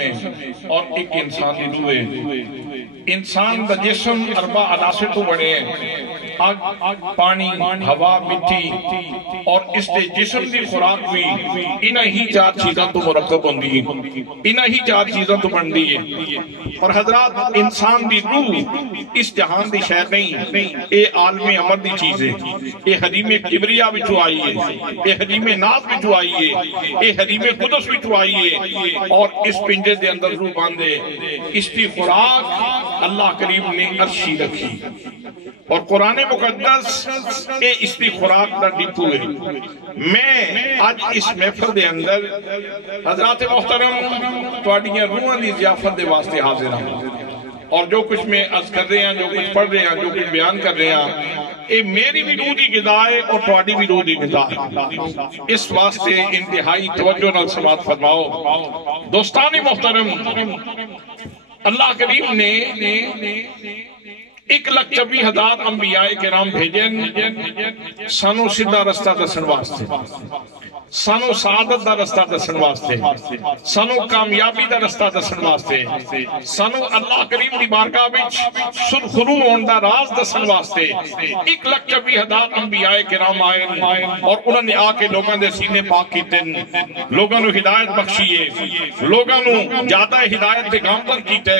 ہے اور ایک انسان دی روح ہے۔ انسان دا جسم اربع عناصر تو بڑے ہیں، آگ، پانی، ہوا، مٹی، اور اس دے جسم دی خوراک بھی انہاں ہی چار چیزاں تو مرکب ہوندی ہے، انہاں ہی چار چیزاں تو بندی ہے۔ اور حضرات انسان دی روح اس جہان دی شے نہیں، اے عالم امر دی چیز ہے، اے حریم کبریا وچوں آئی ہے، اے حریم ناز وچوں آئی ہے، اے حریم قدس وچوں آئی ہے، اور اس پنجے دے اندر روح باندھے اس کی خوراک اللہ کریم نے عرشی رکھی، اور قرآن مقدس اے اس کی خوراک دا ڈپو ہے۔ میں آج اس محفل دے اندر حضرات محترم تواڈیاں روحاں دی ضیافت دے واسطے حاضر ہوں، اور جو کچھ میں عرض کر رہے ہیں، جو کچھ پڑھ رہے ہیں، جو کچھ بیان کر رہے ہیں، اے میری بھی روح دی غذا ہے اور تواڈی بھی روح دی غذا ہے۔ اس واسطے انتہائی توجہ نال سماعت فرماؤ۔ دوستان محترم، اللہ کریم نے 1,24,000 انبیاء کرام بھیجن سانو سیدھا رستہ دسن واسطے، سانو سعادت دا رستہ دسن واسطے، سانو کامیابی دا رستہ دسن واسطے، سانو اللہ کریم دی بارگاہ وچ سرخرو ہون دا راز دسن واسطے 1,24,000 انبیاء کرام آئے، اور انہوں نے آ کے لوگاں دے سینے پاک کیتے، لوگاں نو ہدایت بخشیے، لوگاں نو زیادہ ہدایت دے گامزن کیتے۔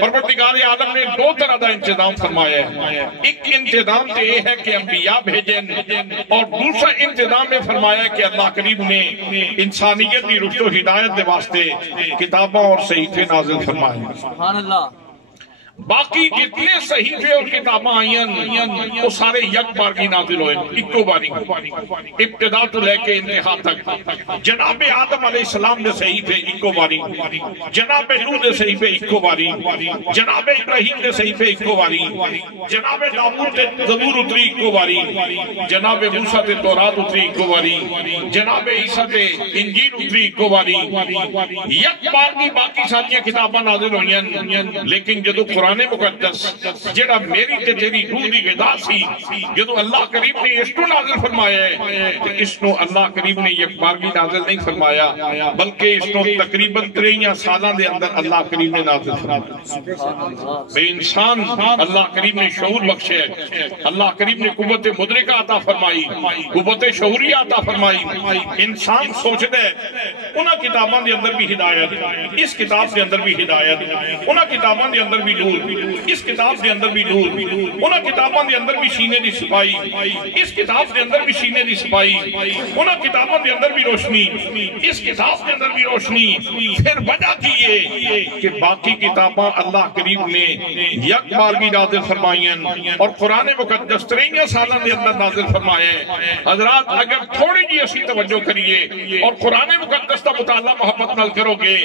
پروردگار عالم نے دو طرح دا انتظام فرمایا ہے، ایک انتظام تے یہ ہے کہ انبیاء بھیجن، اور دوسرا انتظام میں فرمایا ہے کہ اللہ کریم نے انسانیت کی رشد و ہدایت دے واسطے کتاباں اور صحیفے نازل فرمائے۔ سبحان اللہ۔ باقی جتنے صحیفے اور کتاباں آئین وہ سارے یک بار کی نازل ہوئے، اکو باری، ابتدا تو لے کے انتہا تک۔ جناب آدم علیہ السلام دے صحیفے اکو باری، جناب نوح دے صحیفے اکو باری، جناب ابراہیم دے صحیفے اکو باری، جناب داؤد دے زبور اتری اکو باری، جناب موسیٰ دے تورات اتری اکو باری، جناب عیسیٰ دے انجیل اتری اکو باری، یک بار کی باقی ساری کتاباں نازل ہوئیں، لیکن جدو قرآن مقدس جڑا میری تے تیری روح دی غذا سی، جدو اللہ کریم نے اس کو نازل فرمایا ہے، اس کو اللہ کریم نے یک بار بھی نازل نہیں فرمایا، بلکہ اس کو تقریباً 53 سالوں دے اندر اللہ کریم نے نازل فرمایا۔ بے انسان اللہ کریم نے شعور بخشے، اللہ کریم نے قوت مدرکہ عطا فرمائی، قوت شعوریہ عطا فرمائی۔ انسان سوچ دے انہاں کتاباں دے اندر بھی ہدایت، اس کتاب دے اندر بھی ہدایت، انہاں کتاباں دے اندر بھی نور، اس کتاب دے اندر بھی نور، انہاں کتاباں دے اندر بھی سینے دی صفائی، اس کتاب دے اندر بھی سینے دی صفائی، انہاں کتاباں دے اندر بھی روشنی، اس کتاب دے اندر بھی روشنی۔ پھر وجہ کی یہ کہ باقی کتاباں اللہ کریم نے یک بار کی نازل فرمائیں، اور قرآن مقدس 53 سالوں دے اندر نازل فرمائے۔ حضرات اگر تھوڑی جی اسی توجہ کریے اور قرآن مقدس کا مطالعہ محبت نال کرو گے،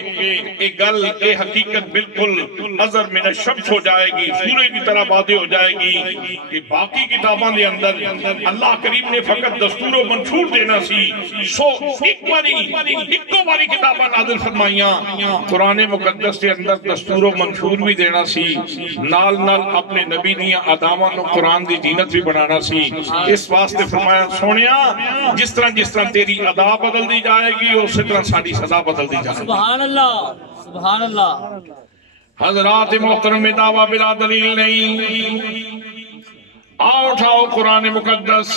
ایک گل، اے حقیقت بالکل نظر من الشمس ہو جائے گی، سورج کی طرح واضح ہو جائے گی کہ باقی کتاباں دے اندر اللہ کریم نے فقط دستور و منشور دینا سی، سو ایک باری کتاباں نازل فرمائیاں۔ قرآن مقدس کے اندر دستور و منشور بھی دینا سی، نال نال اپنے نبی دیاں اداواں نو قرآن دی زینت بھی بنانا سی۔ اس واسطے فرمایا سونیا جس طرح تیری ادا بدل دی جائے گی اسی طرح ساری سزا بدل دی جائے گی۔ سبحان اللہ، سبحان اللہ۔ حضرات محترم دعویٰ بلا دلیل نہیں، آؤ اٹھاؤ قرآن مقدس۔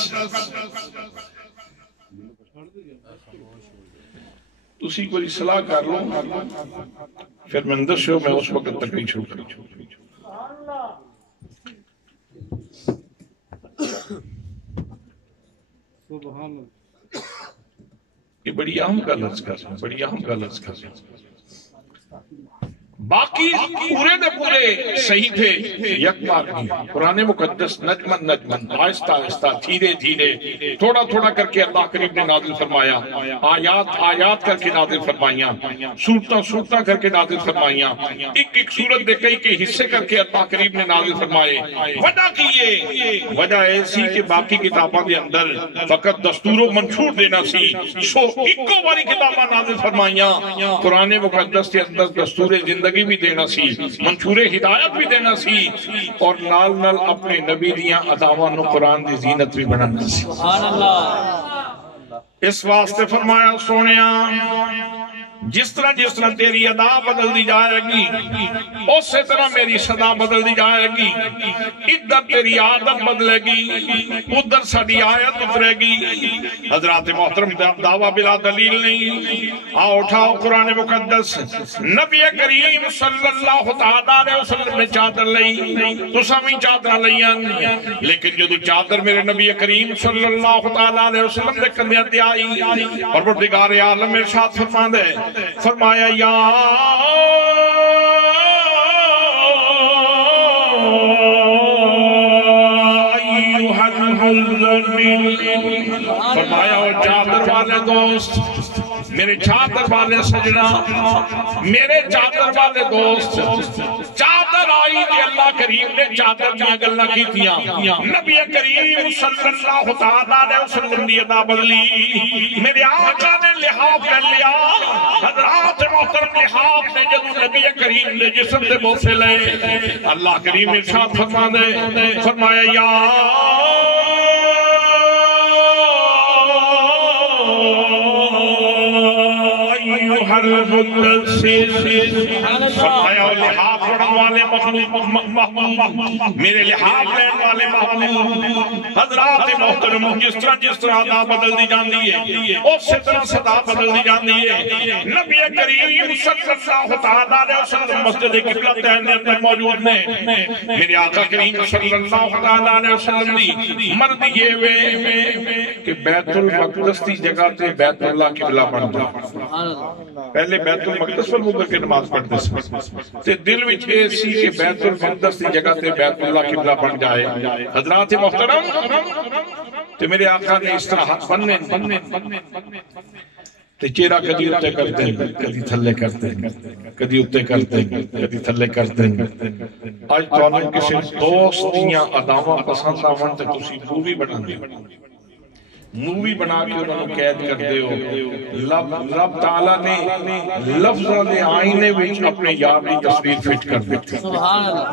تسی کوئی صلاح کر لو، پھر میں اندر سے میں اس وقت تک نہیں چھوڑ کروں۔ یہ بڑی اہم غلط کر رہے ہیں، بڑی اہم غلط کر رہے ہیں۔ باقی پورے دے پورے صحیفے یک بار کی، قرآن مقدس نجمن آہستہ آہستہ دھیرے دھیرے تھوڑا تھوڑا کر کے اللہ کریم نے نازل فرمایا، آیات کر کے نازل فرمائیاں، سورتاں کر کے نازل فرمائیاں، ایک سورت دے کئی حصے کر کے اللہ کریم نے نازل فرمائے۔ وجہ کی یہ وجہ ایسی کہ باقی کتاباں دے اندر فقط دستور و منشور دینا سی، سو ایکو باری کتاباں نازل فرمائیاں۔ قرآن مقدس کے اندر دستور زندگی بھی دینا سی، منشور ہدایت بھی دینا سی، اور نال نال اپنے نبی دیاں اداواں نو قرآن دی زینت بھی بنانا سی۔ سبحان اللہ۔ اس واسطے فرمایا سونیا جس طرح تیری ادا بدل دی جائے گی اسی طرح میری صدا بدل دی جائے گی. ادھر تیری عادت بدلے گی ادھر ساری آیت اترے گی. حضرات محترم دعویٰ بلا دلیل نہیں. آؤ اٹھاؤ قرآن مقدس. نبی کریم صلی اللہ علیہ وسلم نے چادر لئی تو سمی چادر لئیاں لیکن جو چادر میرے نبی کریم صلی اللہ علیہ وسلم نے کندیاں تے آئی پروردگار عالم ارشاد فرما دے فرمایا یا ایوہ المزمل. فرمایا وہ چادر والے دوست میرے چادر والے سجنا میرے چادر والے دوست چادر آئی کہ اللہ کریم نے چادر دیا گلہ کی تھیا. نبی کریم صلی اللہ علیہ وسلم نے ادا بدلی. میرے آقا نے لحاف کر لیا. حضرات محترم لحاف نے جب نبی کریم نے جسم سے بوسے لے اللہ کریم ارشاد فرما دے فرمایا یا فرمایا لحاف اڑن والے محمود میرے لحاف لین والے محمود. حضرات محترم جس طرح ادا بدل دی جاندی ہے اسی طرح صدا بدل دی جاندی ہے. نبی کریم صلی اللہ علیہ وسلم مسجد قبلتین کے اندر موجود نے. میرے آقا کریم صلی اللہ علیہ وسلم دی مرد یہ وے کہ بیت المقدس دی جگہ تے بیت اللہ قبلہ بن جا. پہلے بیت المقدس پر مگر کے نماز پڑھتے سے تے دل وچ اے سی کہ بیت المقدس دی جگہ تے بیت اللہ قبلہ بن جائے. حضرات محترم تے میرے آقا نے اس طرح ہاتھ بننے تے چہرہ کدی اتے کرتے ہیں کدی تھلے کرتے ہیں کدی اتے کرتے ہیں کدی تھلے کرتے ہیں. آج تو انہوں کسی دوستیاں اداواں پسند آون تے تسی مووی بنا دے مووی بنا کے انہوں نے قید کر دے ہو. رب تعالیٰ نے لفظوں نے آئینے وچ اپنے یار کی تصویر فٹ کر دیتے. سبحان اللہ.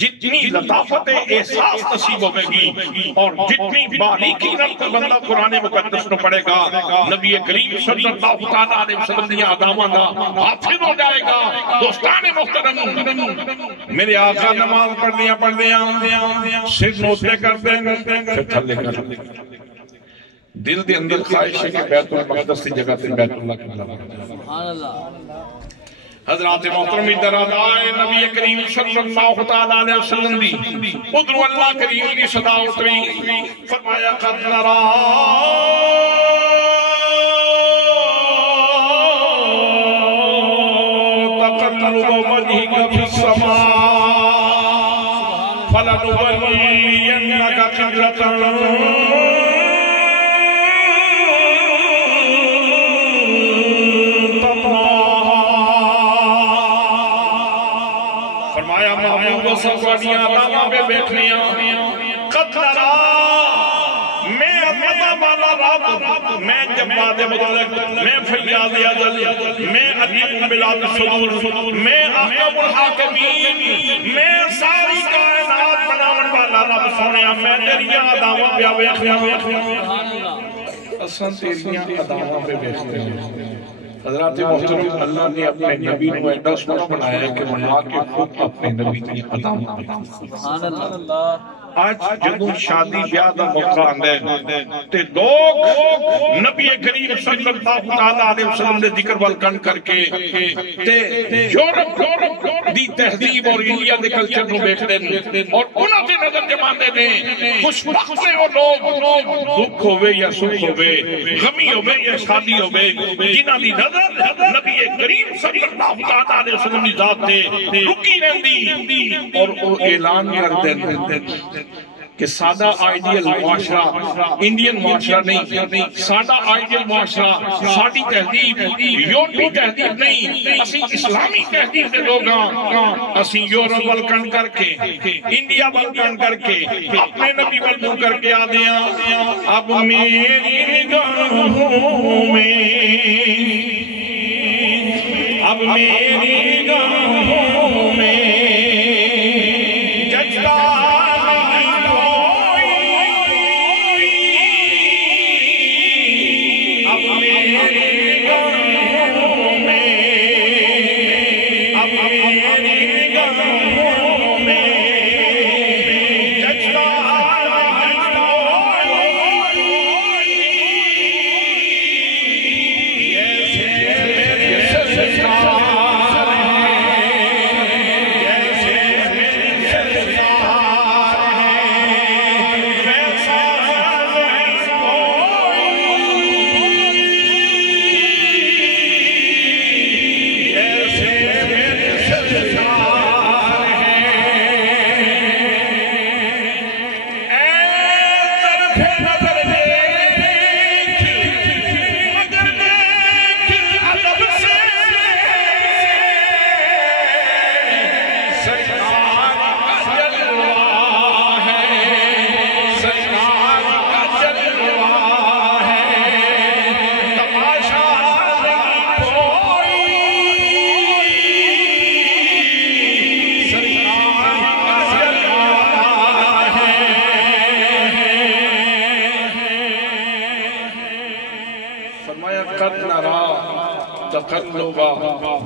جتنی لطافت احساس نصیب ہوئے گی اور جتنی باریکی نظر بندہ قرآن مقدس نو پڑھے گا نبی کریم صلی اللہ علیہ وسلم دیا ادامہ دا حافظ ہو جائے گا. دوستان محترم میرے آقا نماز پڑھ دیا سر نوتے کر دیں پھر تھلے کر دیں. دل دے اندر خواہش ہے کہ بیت المقدس کی جگہ تے بیت اللہ کی بنا. سبحان اللہ. حضرات محترم ادھر آئے نبی کریم صلی اللہ علیہ وسلم دی ادھر اللہ کریم کی صدا اتری. فرمایا قد نرا تقلب وجهك في السماء فلنولينك قبلة سوادیاں علامہ پہ بیٹھنیاں قطرہ میں امتا مالا رب میں جباد مطلق میں فیاض عدل میں عدیم بلاد صدور میں احکم الحاکمین میں ساری کائنات بناون والا رب سونیا میں تیریاں عداوت پہ بیٹھنیاں اسان تیریاں عداوت پہ بیٹھنیاں. حضرات محترم اللہ نے اپنے نبی کو ایڈا سونا بنایا ہے کہ منا کے خود اپنے نبی کی عطا کرتا. سبحان اللہ. آج جدوں شادی بیاہ دا موقع آندے تے لوگ نبی کریم صلی اللہ علیہ وسلم نے ذکر والکن کر کے تے یورپ دی تہذیب اور انڈیا دے کلچر نو بیٹھتے ہیں اور انہاں دے نظر جماندے نے خوش بخت نے وہ لوگ دکھ ہوئے یا سکھ ہوئے غمی ہوئے یا شادی ہوئے جنہاں دی نظر نبی کریم صلی اللہ علیہ وسلم دی ذات تے رکی رہندی اور وہ اعلان کر دیں کہ سادہ آئیڈیل معاشرہ انڈین معاشرہ نہیں. سادہ آئیڈیل معاشرہ ساڑی تہذیب یورپی تہذیب نہیں. اسی اسلامی تہذیب دے لوگاں اسی یورپ والکن کر کے انڈیا والکن کر کے اپنے نبی والکن کر کے آدھیاں. اب میری نگاہوں میں اب میری نگاہوں میں ججتا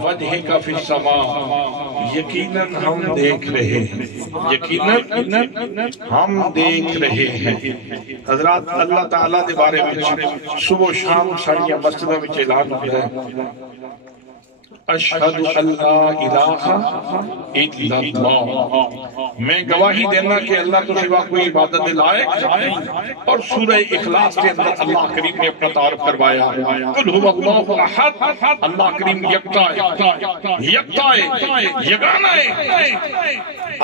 وجهك فی السماء، یقیناً ہم دیکھ رہے ہیں، یقیناً ہم دیکھ رہے ہیں۔ حضرات اللہ تعالیٰ دے بارے میں صبح و شام ساڑیاں مسجدوں میں اعلان ہوتا ہے، اشہد اللہ الہ الا اللہ، میں گواہی دینا کہ اللہ تو سوا کوئی عبادت لائق نہیں۔ اور سورہ اخلاص کے اندر اللہ کریم نے اپنا تعارف کروایا، قل هو اللہ احد، اللہ کریم یکتا ہے، یکتا ہے، یگانا ہے۔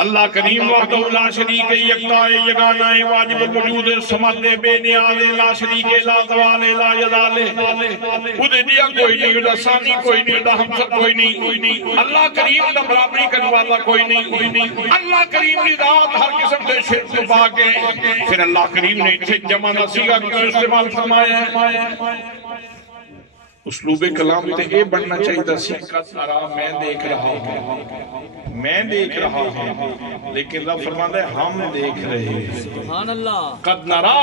اللہ کریم وحدہ لا شریک ہے، یکتا ہے، یگانا ہے، واجب الوجود سمد بے نیاز، لا شریک لا زوال لا یزال، خود دیا کوئی نہیں، ادا ثانی کوئی نہیں، ادا ہمسر کوئی نہیں، اللہ کریم دا برابری کرنے والا کوئی نہیں، اللہ کریم نے ذات ہر قسم دے شرک تو پاک ہے۔ پھر اللہ کریم نے اتھے جمع نصیغہ کیوں استعمال فرمایا ہے؟ اسلوب کلام تے اے بڑھنا چاہیے دا سیکت ارا میں دیکھ رہا ہوں، میں دیکھ رہا ہوں، لیکن رب فرماتا ہے ہم دیکھ رہے ہیں۔ سبحان اللہ، قد نرا،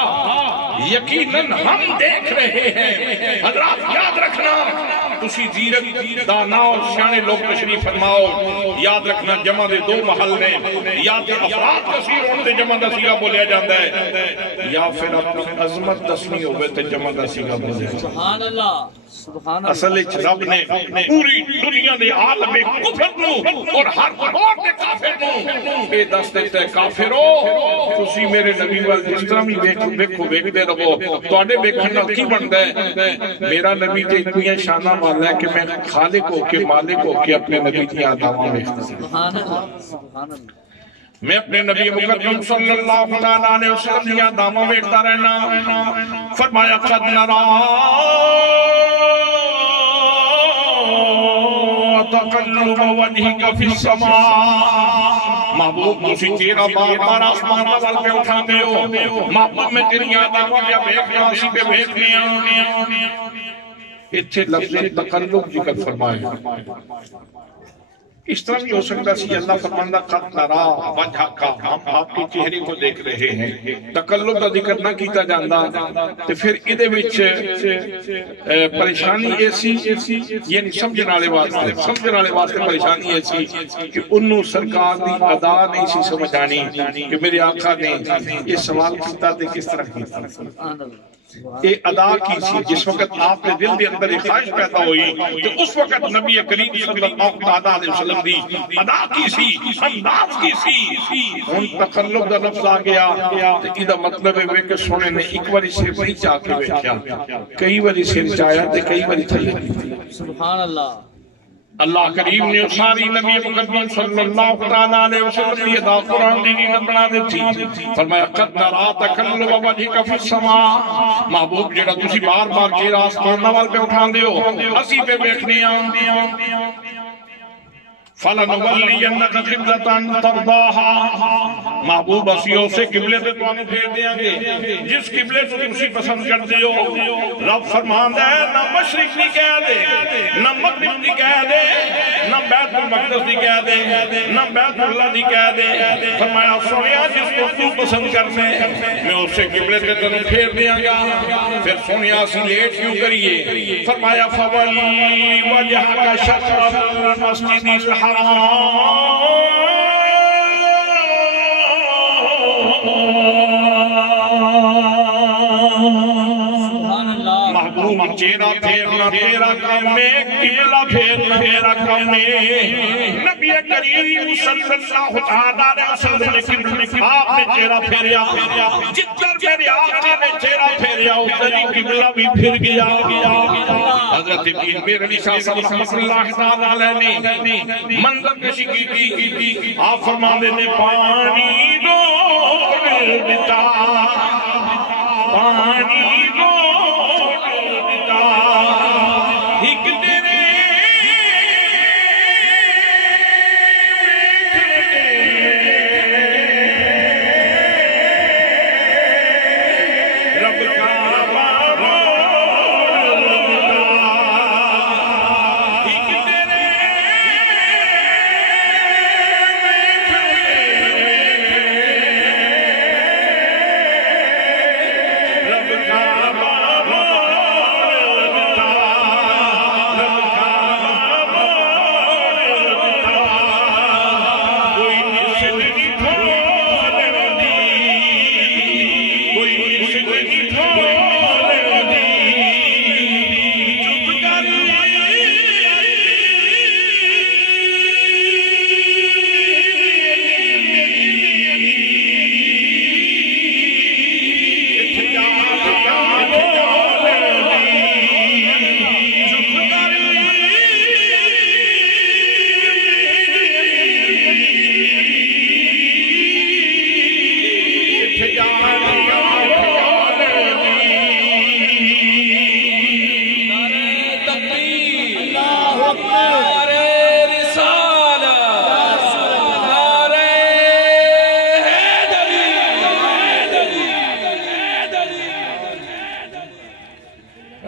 یقیناً ہم دیکھ رہے ہیں۔ حضرات یاد رکھنا، تسی زیرک دانا اور سیانے لوگ تشریف فرماؤ، یاد رکھنا جمع دے دو محل نے، یا تے افراد کثیر ہوتے جمع دا سیغہ بولیا جاندہ ہے، یا پھر اپنی عظمت تسمی ہوئے تے جمع دا سیغہ بولیا جاندہ ہے۔ سبحان اللہ، اصل رب نے پوری دنیا دے عالم کفر نو اور ہر دور دے کافر نو اے دس دیتا ہے، کافرو تسی میرے نبی وال جس طرح بھی بیکھو بیکھتے رہو، تو آنے بیکھنا کی بندہ ہے؟ میرا نبی تے اتنی شانہ والا ہے کہ میں خالق ہو کے مالک ہو کے اپنے نبی کی آدامہ بیکھتا ہوں۔ سبحان اللہ، سبحان اللہ، میں اپنے نبی مقدم صلی اللہ علیہ وسلم کی آدامہ بیکھتا رہنا۔ فرمایا قد نرا تقلب وجهك في السماء، محبوب تسی تیرا بار بار آسمان وال پہ اٹھا دے ہو، محبوب میں تیری آدامہ پہ بیکھنے آسی پہ بیکھنے آنے۔ اتھے لفظ تقلب ذکر فرمائے، اس طرح بھی ہو سکتا سی اللہ فرماندہ قد نرا وجہ کا، ہم آپ کے چہرے کو دیکھ رہے ہیں، تقلب کا ذکر نہ کیتا جاندہ، تو پھر ادھے وچ پریشانی ایسی، یعنی سمجھن والے واسطے پریشانی ایسی کہ انہوں سرکار دی ادا نہیں سی سمجھ آنی کہ میرے آقا نے یہ سوال کیتا تھے کس طرح کیتا۔ اے ادا کی سی جس وقت آپ نے دل دے اندر ایک خواہش پیدا ہوئی تو اس وقت نبی کریم صلی اللہ علیہ وسلم دی ادا کی سی، انداز کی سی۔ ان تقلب دا لفظ آ گیا تو ادھا مطلب ہے کہ سونے نے ایک باری سر وہی چاہ کے بیٹھیا، کئی باری سر چاہیا تو کئی باری تھلے۔ سبحان اللہ، اللہ کریم نے ساری نبی مقدم صلی اللہ علیہ وسلم کی ادا قرآن دینی نہ بنا دیتی۔ فرمایا قد نرا تقلب وجهك في السماء، محبوب جڑا تسی بار بار چہرہ آسمان نوال پہ اٹھا دیو، اسی پہ بیٹھنے آن۔ فَلَنُوَلِّيَنَّكَ قِبْلَةً تَرْضَاهَا، محبوب اسیوں سے قبلے سے تو ہم پھیر دیں گے جس قبلے سے تم پسند کرتے ہو۔ رب فرماندہ ہے نہ مشرق بھی کہہ دے، نہ مغرب بھی کہہ دے، نہ بیت المقدس نہیں کہہ دے نہ بیت اللہ نہیں کہہ دے فرمایا سونیا جس کو تو پسند کرنے میں اسے قبلے تے تنوں پھیر دیا گا پھر سونیا سی لیٹ کیوں کریے فرمایا فولی وجہ کا شطر المسجد الحرام محبوب چیرہ پھیرنا تیرا کام میں قبلہ پھیرنا تیرا کام میں نبی کریم صلی اللہ علیہ وسلم نے قبلہ آپ نے چیرہ پھیریا جتر میرے آقا نے چیرہ پھیریا ادھر ہی قبلہ بھی پھر گیا حضرت پیر علی شاہ صاحب رحمۃ اللہ تعالی علیہ نے منظر کشی کی تھی آپ فرمانے نے پانی ڈول دیتا پانی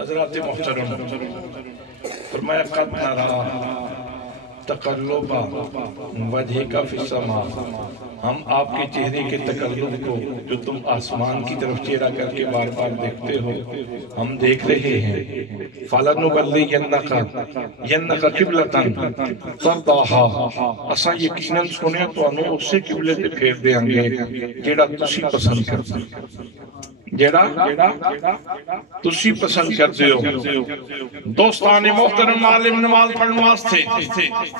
حضرات محترم فرمایا قد نرا تقلب وجہ کا فی السماء ہم آپ کے چہرے کے تقلب کو جو تم آسمان کی طرف چہرہ کر کے بار بار دیکھتے ہو ہم دیکھ رہے ہیں فَلَنُبَلِّيَنَّكَ قِبْلَةً تَرْضَاهَا اساں یقیناً سنے تو انہوں اسے قبلے تے پھیر دیں گے جیڑا تسی پسند کرتے تسی پسند کرتے ہو دوستان محترم عالم نماز پڑھنے واسطے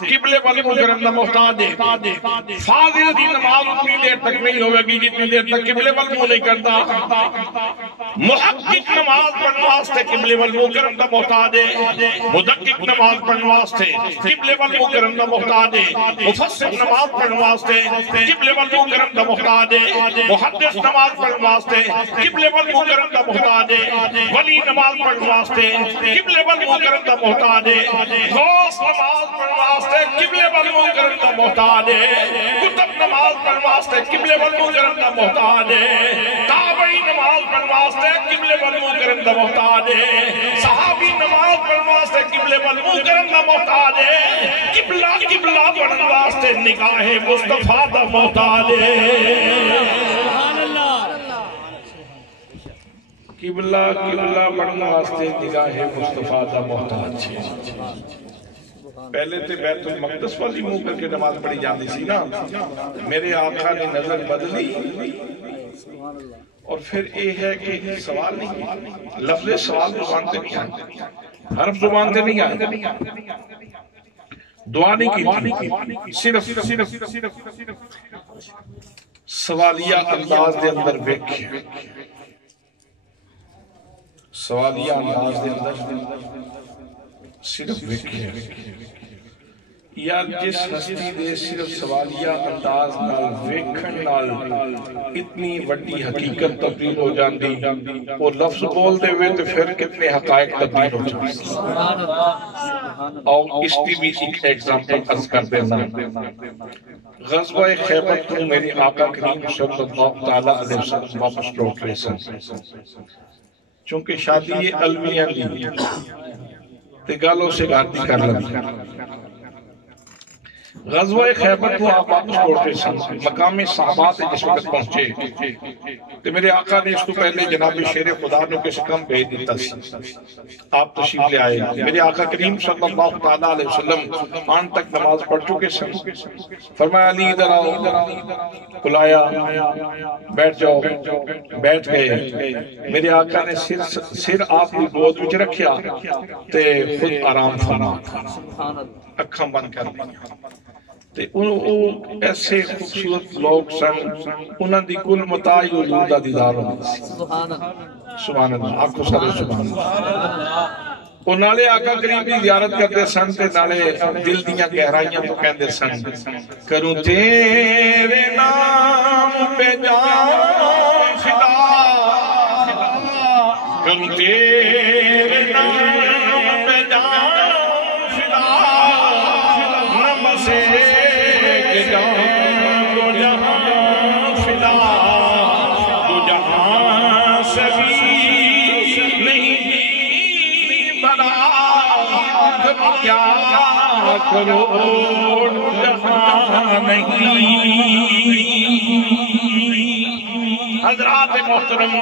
قبلے والے مجرم نہ محتاج ہے فاضل دی نماز اتنی دیر تک نہیں ہوئے گی جتنی دیر تک قبلے والے منہ نہیں کرتا محقق نماز پڑھنے واسطے قبلے والے مجرم نہ محتاج ہے مدقق نماز پڑھنے واسطے قبلے والے مجرم نہ محتاج ہے مفسر نماز پڑھنے واسطے قبلے والے مجرم نہ محتاج ہے محدث نماز پڑھنے واسطے قبلے والے مجرم نہ محتاج ہے ولی نماز پڑھنے واسطے قبلے والے مجرم نہ محتاج ہے غوث نماز پڑھنے واسطے قبلے والے مجرم نہ محتاج ہے کتب نماز پڑھنے واسطے قبلے والے مجرم نہ محتاج ہے تابعی نماز پڑھنے واسطے قبلے والے مجرم نہ محتاج ہے صحابی نماز پڑھنے واسطے قبلے والے مجرم نہ محتاج ہے قبلہ پڑھنے واسطے نگاہ مصطفیٰ دا محتاج ہے قبلہ پڑھنے واسطے نگاہ مصطفیٰ دا محتاج ہے پہلے تے بیت المقدس والی منہ کر کے نماز پڑھی جاتی سی نا میرے آقا نے نظر بدلی اور پھر یہ ہے کہ سوال نہیں لفظ سوال زبان تے نہیں آئے حرف زبان تے نہیں آئے دعا نہیں کی صرف سوالیہ انداز دے اندر ویکھے سوالیہ انداز دے اندر صرف ویکھے یا جس ہستی دے صرف سوالیہ انداز نال ویکھن نال اتنی وڈی حقیقت تبدیل ہو جاندی اور لفظ بول دے ہوئے تو پھر کتنے حقائق تبدیل ہو جاندی اور اس کی بھی ایک ایگزامپل عرض کر دینا غزوہ خیبر تو میرے آقا کریم صلی اللہ تعالیٰ علیہ وسلم واپس لوٹ رہے سن چونکہ شادی علمیہ لی تے گالوں سے گاتی کر لگی غزوہ خیبر تو آپ واپس لوٹے سن مقام صحابہ سے جس وقت پہنچے تو میرے آقا نے اس کو پہلے جناب شیر خدا نے کس کم بھیج دیتا سی آپ تشریف لے آئے میرے آقا کریم صلی اللہ تعالیٰ علیہ وسلم آن تک نماز پڑھ چکے سن فرمایا علی ادھر آؤ بلایا بیٹھ جاؤ بیٹھ گئے میرے آقا نے سر آپ کی گود وچ رکھیا تے خود آرام فرما اکھاں بند کر تے ایسے خوبصورت لوگ سن انہاں دی کل متاع وجود دا دیدار ہوندی سی سبحان اللہ آنکھوں سارے سبحان اللہ وہ نالے آقا کریم دی زیارت کرتے سن تے نالے دل دیاں گہرائیاں تو کہندے سن کروں تیرے نام پہ جان فدا کروں تیرے نام پہ جان فدا نمسے کے جان دو جہاں فدا دو جہاں سبھی نہیں بڑا کیا کروڑ جہاں نہیں حضرات محترم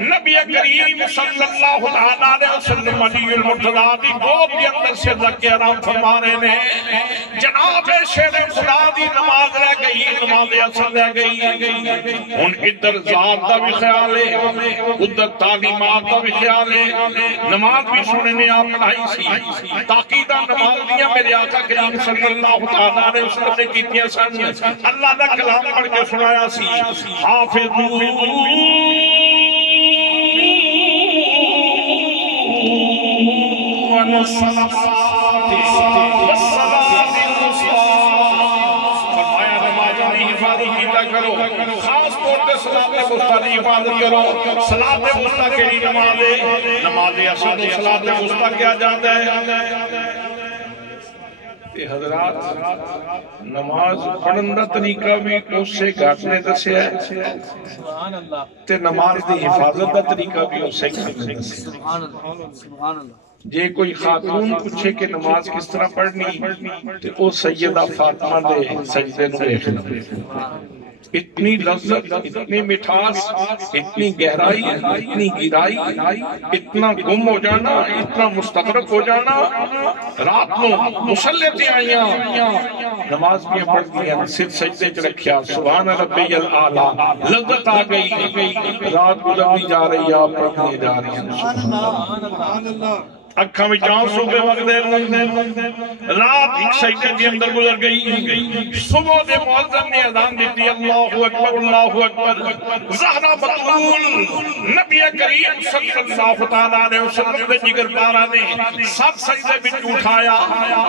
نبی کریم صلی اللہ علیہ وسلم علی المرتضیٰ دی گود کے اندر سے رکھ آرام فرما رہے ہیں جناب شیر خدا دی نماز رہ گئی نماز اثر رہ گئی ان ادھر ذات دا بھی خیال ہے ادھر تعلیمات دا بھی خیال ہے نماز بھی سننے آپ پڑھائی سی تاقیدہ نماز دیا میرے آقا کریم صلی اللہ علیہ وسلم نے کیتیاں سن اللہ دا کلام پڑھ کے سنایا سی حافظ خاص طور پہ صلاۃ وسطیٰ کی حفاظت کرو صلاۃ وسطیٰ کے لیے نماز عصر کو صلاۃ وسطیٰ کیا جاتا ہے حضرات نماز پڑھن دا طریقہ بھی اس سے گھٹنے دسیا ہے تے نماز دی حفاظت دا طریقہ بھی اس سے گھٹنے دسیا ہے جے کوئی خاتون پوچھے کہ نماز کس طرح پڑھنی تے او سیدہ فاطمہ دے سجدے نو دیکھنا اتنی لذت اتنی مٹھاس اتنی گہرائی اتنی گہرائی اتنا گم ہو جانا اتنا مستغرق ہو جانا رات کو مسلطیں آئیاں نماز بھی پڑھ دیا سر سجدے چ رکھیا سبحان ربی الاعلیٰ لذت آ گئی رات گزرتی جا رہی آپ پڑھنے جا رہی ہیں سبحان اللہ اکھاں میں جان صبح وقت رات ایک سجدے کے اندر گزر گئی صبح دے مؤذن نے اذان دیتی اللہ اکبر اللہ اکبر زہرا بطول نبی کریم صلی اللہ علیہ وسلم دے جگر پارا نے سب سجدے بچ اٹھایا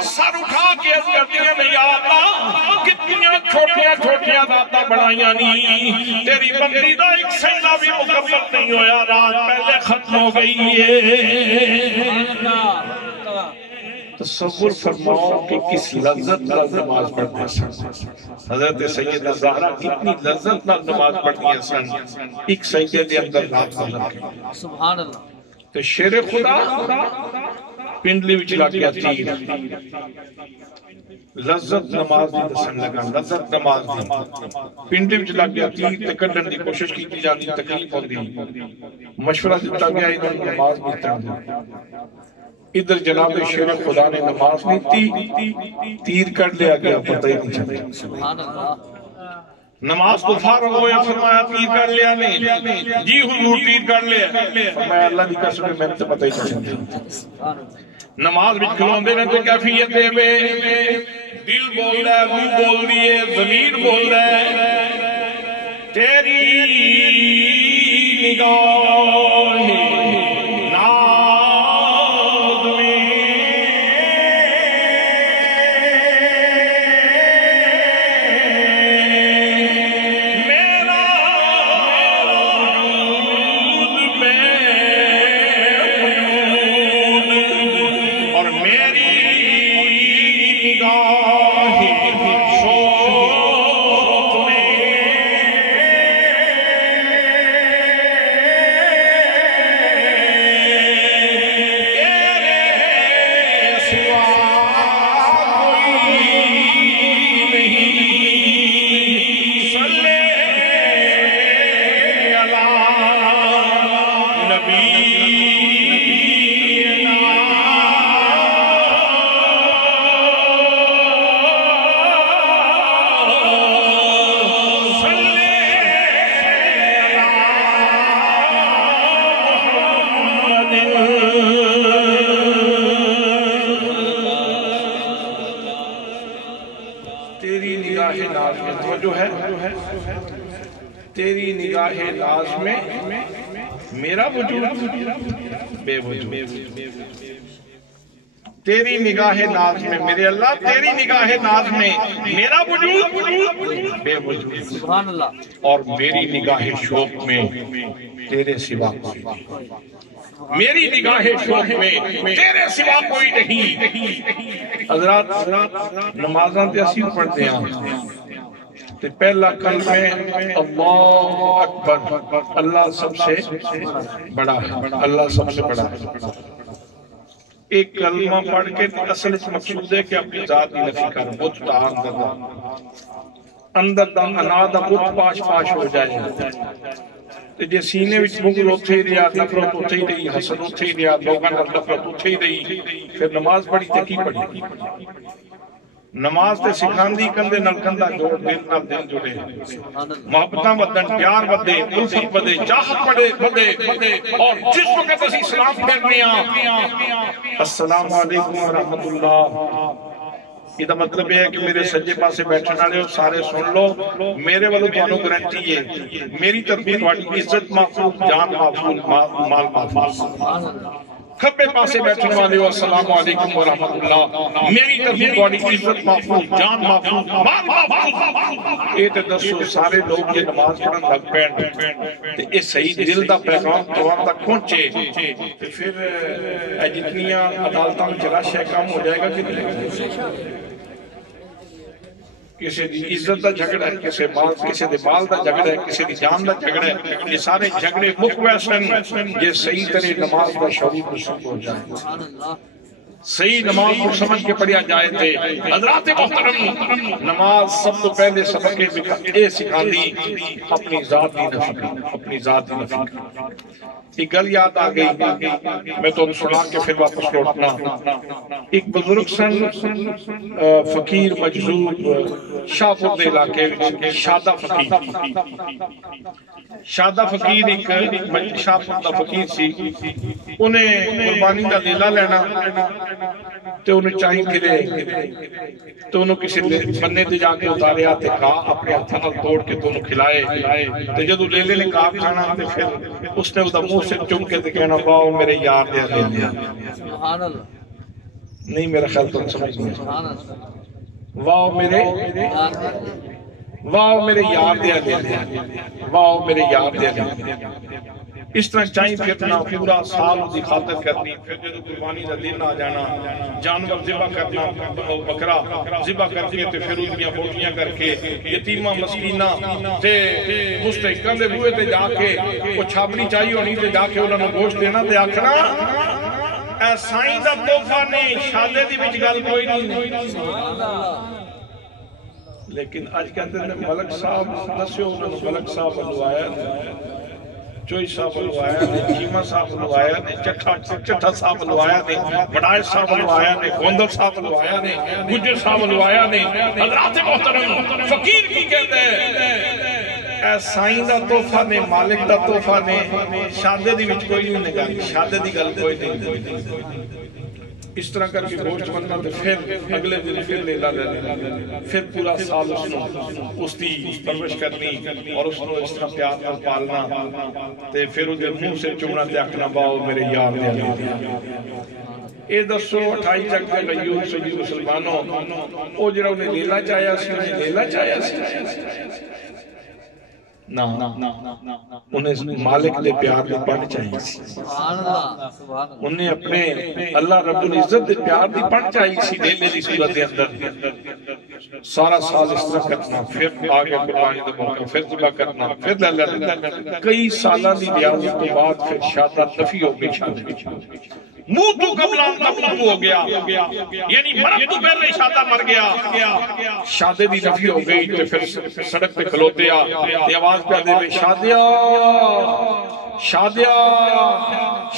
سر اٹھا کے عرض کرتی ہیں یا اللہ کتنی چھوٹیاں چھوٹیاں داتا بڑھائیاں نہیں تیری بندی دا ایک سجدہ بھی مکمل نہیں ہویا رات پہلے ختم ہو گئی ہے تصور فرماؤ کہ کس لذت نال نماز پڑھتے سن حضرت سیدہ زہرا کتنی لذت نال نماز پڑھتی سن ایک سجدے دے اندر رات گزر گئی سبحان اللہ تے شیر خدا پنڈلی وچ لگ گیا تیر لذت نماز دی دسن لگا لذت نماز دی پنڈلی وچ لگ گیا تیر تے کڈن دی کوشش کیتی جاندی تکلیف ہوندی مشورہ دتا گیا انہوں نماز نہیں پڑھنی ادھر جناب شیر خدا نے نماز نہیں تھی تیر کر لیا گیا پتہ ہی نہیں چلا سبحان اللہ نماز تو فارغ ہویا فرمایا تیر کر لیا نہیں جی حضور تیر کر لیا فرمایا اللہ دی قسم میں تو پتہ ہی نہیں چلا نماز بچ کھلوندے نے تو کیفیت ہے دل بول رہا ہے روح بول رہی ہے ضمیر بول رہا ہے تیری نگاہ نگاہ ناز میں توجہ ہے، تیری نگاہ ناز میں میرا وجود بے وجود، تیری نگاہ ناز میں میرے اللہ، تیری نگاہ ناز میں میرا وجود بے وجود، سبحان اللہ، اور میری نگاہ شوق میں تیرے سوا کوئی نہیں، میری نگاہ شوق میں تیرے سوا کوئی نہیں۔ حضرات نمازاں تے اسی پڑھتے ہیں تے پہلا کلمہ اللہ اکبر، اللہ سب سے بڑا ہے، اللہ سب سے بڑا ہے۔ ایک کلمہ پڑھ کے اصل اس مقصود ہے کہ اپنی ذات کی نفی کر، بت دا اندر دا انا دا بت پاش پاش ہو جائے، تے جے سینے وچ بغض اوتھے ہی رہیا، نفرت اوتھے ہی رہی، حسد اوتھے ہی رہیا، لوگاں نال نفرت اوتھے ہی رہی، پھر نماز پڑھی تے کی پڑھی؟ نماز تے سکھاندی کندے نال کندھا جوڑ، دل نال دل جڑے، محبتاں ودن، پیار ودے، الفت ودے، چاہت ودے، اور جس وقت اسی سلام پھیرنے السلام علیکم ورحمۃ اللہ، یہ دا مطلب ہے کہ میرے سجے پاسے بیٹھنے والے ہو سارے سن لو، میرے والوں تانوں گارنٹی ہے، میری طرف تہاڈی عزت محفوظ، جان محفوظ، مال محفوظ۔ کھبے پاسے بیٹھنے والے ہو السلام علیکم ورحمۃ اللہ، میری طرف تہاڈی عزت محفوظ، جان محفوظ، مال محفوظ۔ اے تے دسو سارے لوگ یہ نماز پڑھن لگ پین تے اے صحیح دل دا پیغام تہاڈے تک پہنچے تے پھر اے جتنیاں عدالتاں وچ رش ہے کم ہو جائے گا کہ نہیں؟ کسی دی عزت دا جھگڑا ہے، کسی دے مال دا جھگڑا ہے، کسی دی جان دا جھگڑا ہے، یہ سارے جھگڑے مک ویسن یہ صحیح طرح نماز دا شعور نصیب ہو جائے، صحیح نماز کو سمجھ کے پڑھیا جائے تھے۔ حضرات محترم، نماز سب تو پہلے سبق اے سکھاندی اپنی ذات کی نفی، اپنی ذات کی نفی۔ ایک گل یاد آ گئی، میں تو سنا کے پھر واپس لوٹنا۔ ایک بزرگ سن فقیر مجذوب شاہپور دے علاقے شادہ فقیر، شادہ فقیر ایک شاہپور دا فقیر سی، انہیں قربانی دا لیلا لینا تے انہیں چاہی کھلے تو انہوں کسی بننے تے جا کے اتاریا تے کہا اپنے ہاتھوں نال توڑ کے تو انہوں کھلائے تے جدو لیلے نے کہا کھانا تے پھر اس نے ادھا منہ سے چم کے تے کہنا واؤ میرے یار دے لے لیا، نہیں میرا خیال تو سمجھ نہیں، واؤ میرے یار دے لے لیا، واؤ میرے یار دے لے لیا۔ اس طرح چاہیں پھرنا پورا سال دی خاطر کرنی، پھر جدو قربانی دا دن آ جانا جانور ذبح کرنا، بکرا ذبح کر کے تے پھر اس دیا بوٹیاں کر کے یتیمہ مسکینہ تے مستحقاں دے بوئے تے جا کے وہ چھاپنی چاہیے ہونی تے جا کے انہوں نے گوشت دینا تے آکھنا اے سائیں دا توفہ نے شادے دی بچ گل کوئی نہیں۔ لیکن آج کہتے ہیں ملک صاحب دسیو انہوں نے ملک صاحب بلوایا چوئی صاحب بلوایا نے، چیمہ صاحب بلوایا نے، چٹھا صاحب بلوایا نے، بڑائے صاحب بلوایا نے، گوندل صاحب بلوایا نے، گجر صاحب بلوایا نے۔ حضرات محترم، فقیر کی کہتے ہیں اے سائیں دا توفہ نے، مالک دا توفہ نے، شادے دی وچ کوئی نہیں گل، شادے دی گل کوئی نہیں۔ اس طرح کر کے گوشت بننا تو پھر اگلے دن پھر لیلا لینا، پھر پورا سال اس دی پرورش کرنی اور اس کو اس طرح پیار پر پالنا تے پھر اس دے منہ سے چومنا تے آکھنا باؤ میرے یار دے لیا۔ اے دسو 28 چک کے لئیو سجی مسلمانوں او جڑا انہیں لیلا چاہیا سی، انہیں لیلا چاہیا سی نہ انہیں مالک دے پیار دے پڑھ چاہیے سی، انہیں اپنے اللہ رب العزت دے پیار دی پڑھ چاہیے سی۔ لیلے دی صورت دے اندر سارا سال اس طرح کرنا، پھر آگے قربانی دے موقع پھر ذبح کرنا، پھر لیلہ کئی سالہ دی ریاضت کے بعد پھر شادہ نفی ہو گئی، شادہ منہ تو قبلان تب ہو گیا، یعنی مرد تو پہلے شادہ مر گیا، شادے دی نفی ہو گئی تو پھر سڑک پہ کھلوتے تے آواز پہ دے لے شادیا شادیا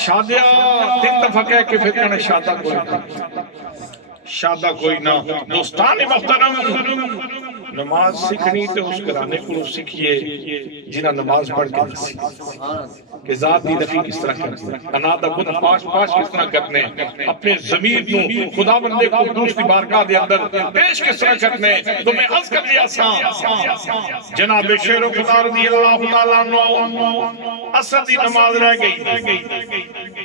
شادیا، تین دفعہ کہہ کے پھر کہنے شادہ کوئی نہ، شادہ کوئی نہ۔ دوستان محترم، نماز سکھنی تے اس کرانے کو سکھیے جنہ نماز پڑھ کے نسی کہ ذات دی دفی کس طرح کرنے انا دا خود پاش پاش کس طرح کرنے اپنے ضمیر نو خدا بندے کو دوسری بارگاہ دے اندر پیش کس طرح کرنے تو میں عرض کر دیا سا جناب شیر و خدا رضی اللہ تعالیٰ عنہ اثر دی نماز رہ گئی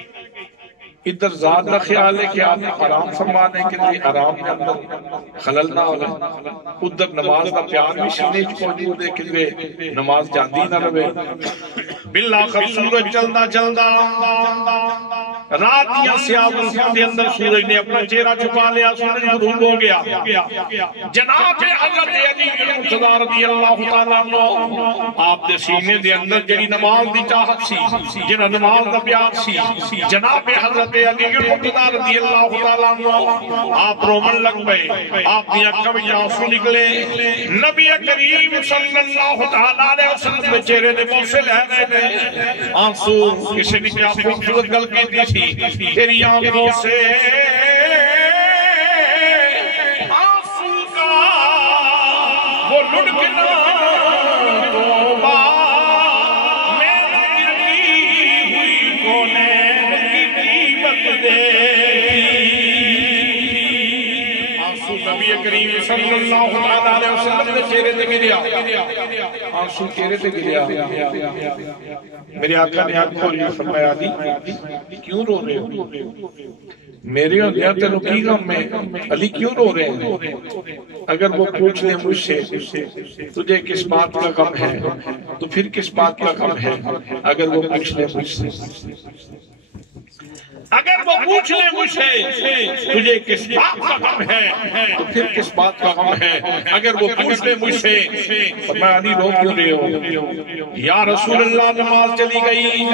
ادھر ذات کا خیال ہے کہ آپ آرام فرمانے کے لیے آرام کے اندر خلل نہ ہو ادھر نماز کا پیار بھی سینے موجود ہے کہ نماز جاندی نہ رہے بالآخر سورج چلدا چلدا رات یا سیاہ الفاظ کے اندر سورج نے اپنا چہرہ چھپا لیا سورج غروب ہو گیا جناب حضرت علی مرتضی رضی اللہ تعالیٰ عنہ آپ دے سینے دے اندر جڑی نماز دی چاہت سی جنہ نماز دا پیار سی جناب حضرت علی مرتضی رضی اللہ تعالیٰ عنہ آپ رومن لگ پئے آپ دیا کبھی آنسو نکلے نبی کریم صلی اللہ تعالیٰ علیہ وسلم کے چہرے دے منہ سے لہ رہے تھے آنسو کسی نے کیا خوبصورت گل کی تھی تیری آنکھوں سے آنسو کا وہ لڑکنا توبہ میرے گرتی ہوئی کونین کی قیمت دے آنسو نبی کریم صلی اللہ علیہ وسلم نے چہرے تے گریا آنسو چہرے تے گریا میرے آقا نے آنکھ کھولی فرمایا علی کیوں رو رہے ہو میرے اور دیا تینوں کی غم میں علی کیوں رو رہے ہیں اگر وہ پوچھ لیں مجھ سے تجھے کس بات کا غم ہے تو پھر کس بات کا غم ہے اگر وہ پوچھ لیں مجھ سے اگر وہ پوچھ لیں مجھ سے تجھے کس بات کا غم ہے تو پھر کس بات کا غم ہے اگر وہ پوچھ لیں مجھ سے میں علی رو کیوں رہے ہو یا رسول اللہ نماز چلی گئی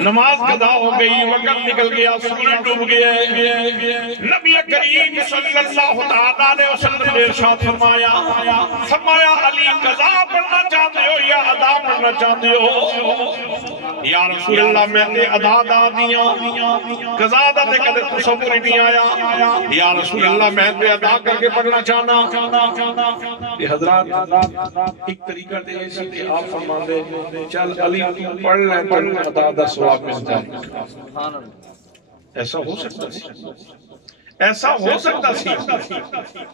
نماز قضا ہو گئی وقت نکل گیا سورج ڈوب گیا نبی کریم صلی اللہ علیہ وسلم نے ارشاد فرمایا علی قضا پڑھنا چاہتے ہو یا ادا پڑھنا چاہتے ہو یا رسول اللہ میں نے ادا دا دیا قضا دا تے کدے تصور ہی نہیں آیا یا رسول اللہ میں تے ادا کر کے پڑھنا چاہنا یہ حضرات ایک طریقہ دے ایسی تے آپ فرما دے چل علی پڑھ لیں تو ادا دا ثواب مل جائے ایسا ہو سکتا سی ایسا ہو سکتا سی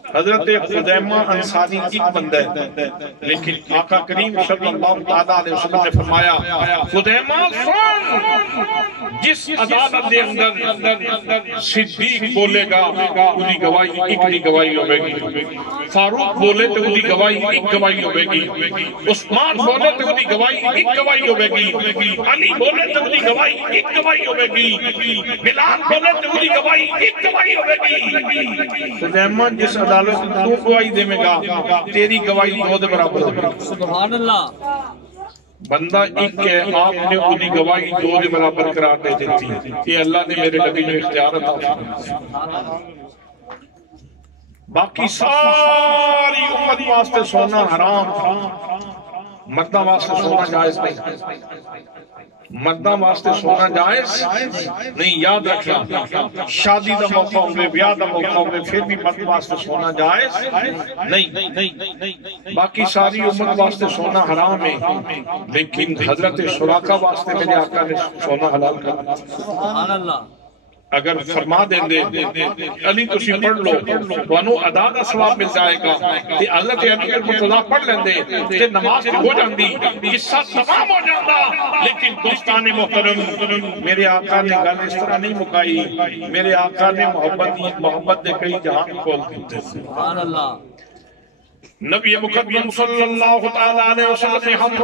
حضرت خدیمہ انصاری ایک بندہ ہے لیکن آقا کریم صلی اللہ علیہ وسلم نے فرمایا خدیمہ سن جس عدالت دے اندر صدیق بولے گا انہی گواہی ایک ہی گواہی ہوئے گی فاروق بولے تو انہی گواہی ایک گواہی ہوئے گی عثمان بولے تو انہی گواہی ایک گواہی ہوئے گی علی بولے تو انہی گواہی ایک گواہی ہوئے گی بلال بولے تو انہی گواہی ایک گواہی ہوئے گی خدیمہ جس عدالت میں تو گواہی دے میں گا تیری گواہی دو دے برابر ہوگی سبحان اللہ بندہ ایک ہے آپ نے انہی گواہی دو دے برابر قرار دے دیتی ہے یہ اللہ نے میرے نبی جو اختیار عطا فرمایا باقی ساری امت واسطے سونا حرام تھا مردہ واسطے سونا جائز نہیں مردہ واسطے سونا جائز نہیں یاد رکھنا شادی دا موقع ہوئے بیاہ دا موقع ہوئے پھر بھی مرد واسطے سونا جائز نہیں باقی ساری امت واسطے سونا حرام ہے لیکن حضرت شراکہ واسطے میرے آقا نے سونا حلال کر سبحان اللہ اگر فرما دیں دے علی تسی پڑھ لو وانو ادا دا ثواب مل جائے گا تے حضرت علی مرتضی پڑھ لیں دے تے نماز ہو جاندی قصہ تمام ہو جاندہ لیکن دوستان محترم میرے آقا نے گل اس طرح نہیں مکائی میرے آقا نے محبت دے کئی جہان کھول دیتے سبحان اللہ نبی مقدم صلی اللہ تعالیٰ علیہ وسلم نے ہاتھ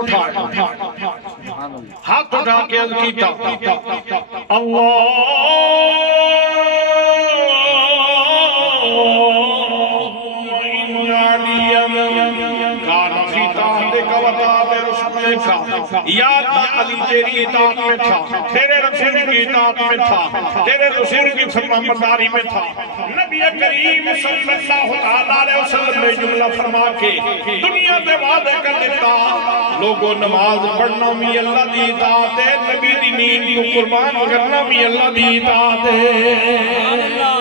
اٹھا کے عرض کیتا اللہ یا علی تیری اطاعت میں تھا تیرے رسول کی اطاعت میں تھا تیرے رسول کی فرمانبرداری میں تھا نبی کریم صلی اللہ علیہ وسلم نے جملہ فرما کے دنیا دے وعدے کر دیتا لوگوں نماز پڑھنا بھی اللہ دی اطاعت ہے نبی دی نیند کو قربان کرنا بھی اللہ دی اطاعت ہے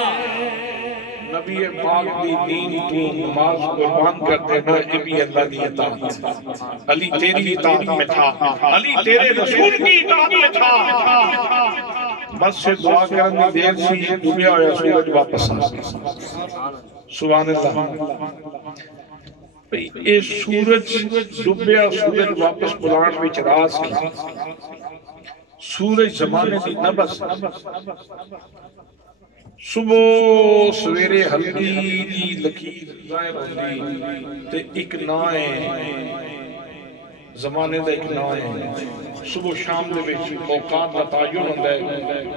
نبی پاک دی دین تو نماز قربان کر دینا یہ بھی اللہ دی اطاعت. علی تیری اطاعت میں تھا, علی تیرے رسول کی اطاعت میں تھا. بس سے دعا کرنے دیر سی ڈوبیا ہوا سورج واپس آ گیا. سبحان اللہ. اے سورج ڈوبیا سورج واپس بلان وچ راز کی. سورج زمانے دی نبض صبح سویرے ہلکی دی لکیر ظاہر ہوندی تے ایک نائے زمانے دا ایک نائے صبح شام دے وچ اوقات دا تعین ہوندا ہے.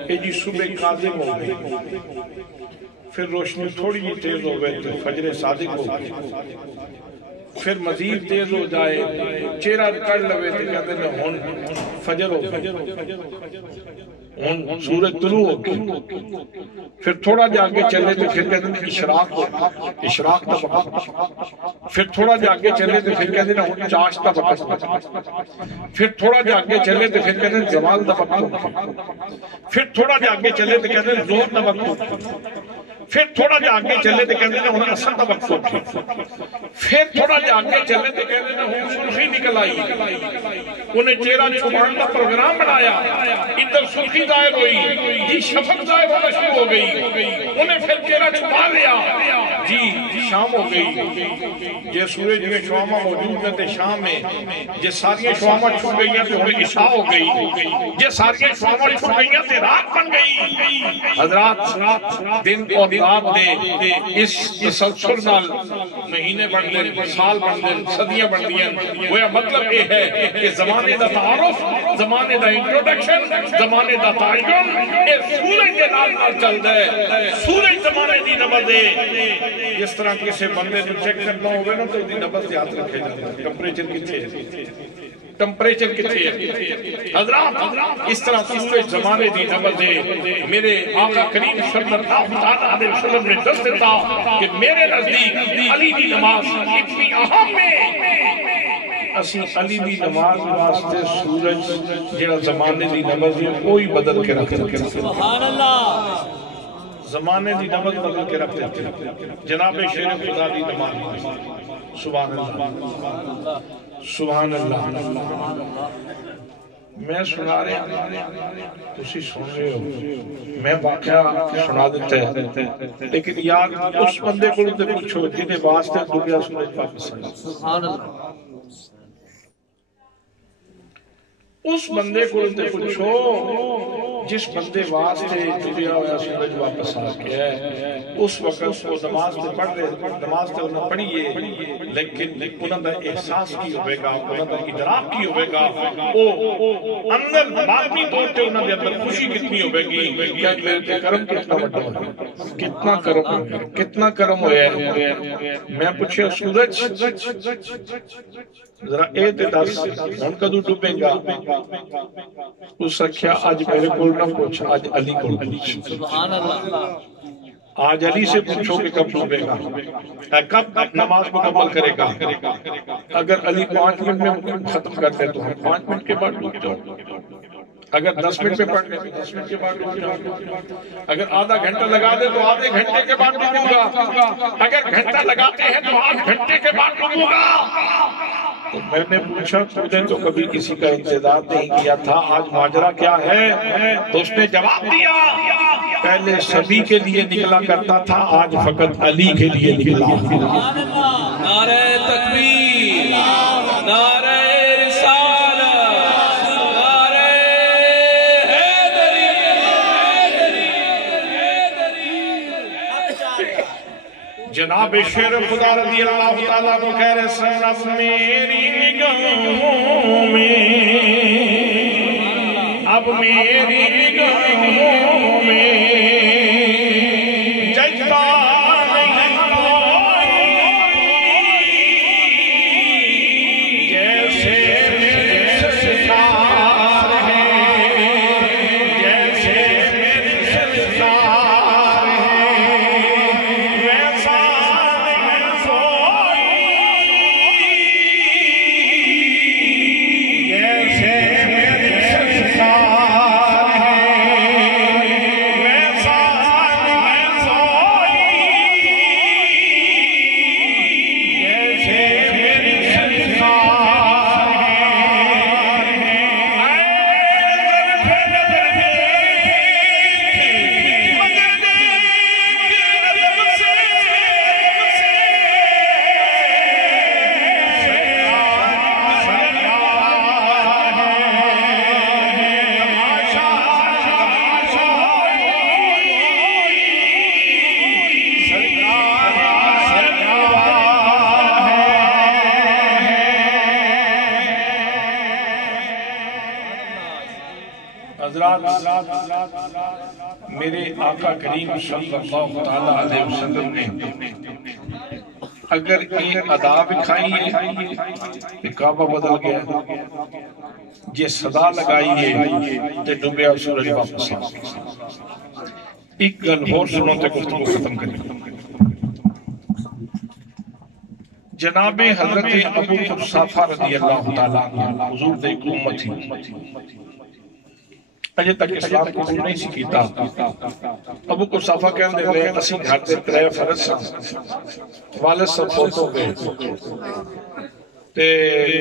اے جی صبح کاظم ہو گئی, پھر روشنی تھوڑی جی تیز ہو گئی تو فجر صادق ہو گئی, پھر مزید تیز ہو جائے چہرہ کڑ لوے تو کہتے ہیں ہن فجر ہو گئی, ہن سورج طلوع ہو گئی. پھر تھوڑا جا آگے چلے تو پھر کہتے ہیں اشراق ہو, اشراق تا وقت. پھر تھوڑا جا آگے چلے تو پھر کہتے ہیں ہن چاش تا وقت. پھر تھوڑا جا آگے چلے تو پھر کہتے ہیں زوال دا وقت. پھر تھوڑا جا آگے چلے تو کہتے ہیں ظہر دا وقت. پھر تھوڑا جا آگے چلے تو کہتے ہیں ہن عصر دا وقت. پھر تھوڑا جا آگے چلے تو کہتے ہیں ہن سرخی نکل آئی. انہیں چہرہ چھپان کا پروگرام بنایا, ادھر سرخی ظاہر ہوئی جی, شفق ظاہر ہونا شروع ہو گئی, انہیں پھر چہرہ چھپا لیا جی شام ہو گئی. یہ سورج میں شوامہ موجود ہیں تے شام میں, یہ ساریاں شوامہ چھپ گئی ہیں تو ہمیں عشاء ہو گئی, یہ ساریاں شوامہ چھپ گئی ہیں تے رات بن گئی. حضرات دن اور رات دے اس تسلسل نال مہینے بن دیں, سال بن دیں, صدیاں بن دیں. وہ مطلب یہ ہے کہ زمانے دا تعارف, زمانے دا انٹروڈکشن, زمانے دا تعین یہ سورج کے نال چل دے. سورج زمانے دی نبض دے. اس طرح کسی بندے کو چیک کرنا ہوگا نا تو دی نبض یاد رکھے جاتے ہیں ٹمپریچر کتنے ہے, ٹمپریچر کتنے ہے. حضرات اس طرح سورج زمانے دی نبض دے. میرے آقا کریم صلی اللہ علیہ وسلم نے دس دیتا کہ میرے نزدیک علی دی نماز اتنی اہم ہے. اسی علی دی نماز واسطے سورج جڑا زمانے دی نبض ہے کوئی بدل کے رکھ دیتے. سبحان اللہ. زمانے دی نبض بدل کے رکھ دیتے. جناب شیر خدا دی نماز. سبحان اللہ, سبحان اللہ. میں سنا رہا ہوں, تسی سن رہے ہو, میں واقعہ سنا دیتا ہے, لیکن یار اس بندے کو پوچھو جنہیں واسطے دنیا سورج واپس آئی. سبحان اللہ. اس بندے کو پوچھو جس بندے واسطے دنیا ہوا سورج واپس آ گیا ہے. اس وقت وہ نماز تے پڑھ رہے, نماز تے انہوں پڑھیے, لیکن انہوں دا احساس کی ہوئے گا, انہوں دا ادراک کی ہوئے گا, وہ اندر باقی طور تے انہوں دے اندر خوشی کتنی ہوئے گی کہ میرے تے کرم کتنا بڑا ہے, کتنا کرم ہے, کتنا کرم ہویا ہے. میں پوچھے سورج ذرا اے تے دس ہن کدوں ڈوبے گا. اس رکھیا آج میرے کول نہ پوچھ, آج علی کول پوچھ. سبحان اللہ. آج علی سے پوچھو کہ کب ڈوبے گا, کب نماز مکمل کرے گا. اگر علی 5 منٹ میں ختم کرتے تو ہم 5 منٹ کے بعد ڈوب جاؤ. اگر 10 منٹ میں پڑھ لیں تو 10 منٹ کے بعد ڈوب جاؤ. اگر آدھا گھنٹہ لگا دے تو آدھے گھنٹے کے بعد ڈوبوں گا. اگر گھنٹہ لگاتے ہیں تو 8 گھنٹے کے بعد ڈوبوں گا. تو میں نے پوچھا تو نے تو کبھی کسی کا انتظار نہیں کیا تھا, آج ماجرا کیا ہے؟ تو اس نے جواب دیا پہلے سبھی کے لیے نکلا کرتا تھا, آج فقط علی کے لیے نکلا. نعرہ تکبیر, نعرہ رسالت, نعرہ حیدری. جناب شیر خدا رضی اللہ تعالیٰ کو کہہ رہے سنب میری نگاہوں میں, اب میری نگاہوں میں جذبہ نہیں کوئی, جیسے میرے سرکار ہیں, جیسے میرے سرکار ہیں, ویسا نہیں کوئی, جیسے میرے سرکار ہیں, حضرات میرے آقا کریم صلی اللہ تعالیٰ علیہ وسلم نے اگر یہ ادا بکھائی ہے کہ کعبہ بدل گیا، یہ صدا لگائی ہے کہ ڈوبیا سورج واپس آ ایک گل اور سنوں تے گفتگو ختم کریں۔ جناب حضرت ابو قحافہ رضی اللہ تعالیٰ عنہ حضور دے امت ہی اجے تک اسلام کو نہیں سی کیتا۔ ابو قحافہ کہندے لے اسی گھر دے ترے فرض سن، والد صاحب فوت ہو گئے تے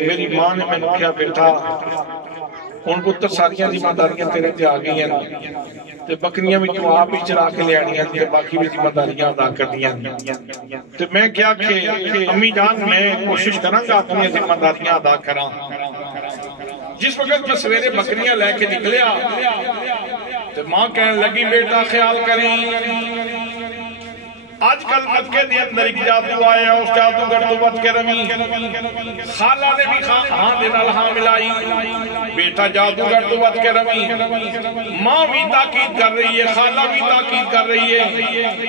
میری ماں نے میں کہا بیٹا ان پتر ساریاں ذمہ داریاں تیرے تے آ گئی ہیں تے بکریاں بھی تو آپ ہی چلا کے لے آنیاں تے باقی بھی ذمہ داریاں ادا کرنیاں تے میں کیا کہ امی جان میں کوشش کراں گا اپنی ذمہ داریاں ادا کراں۔ جس وقت میں سویرے بکریاں لے کے نکلیا تے ماں کہنے لگی بیٹا خیال کریں آج کل مکے دے اندر ایک جادو آیا، اس جادوگر تو بچ کے رمی۔ خالہ نے بھی ہاں دے نال ہاں ملائی، بیٹا جادوگر تو بچ کے رمی۔ ماں بھی تاکید کر رہی ہے، خالہ بھی تاکید کر رہی ہے۔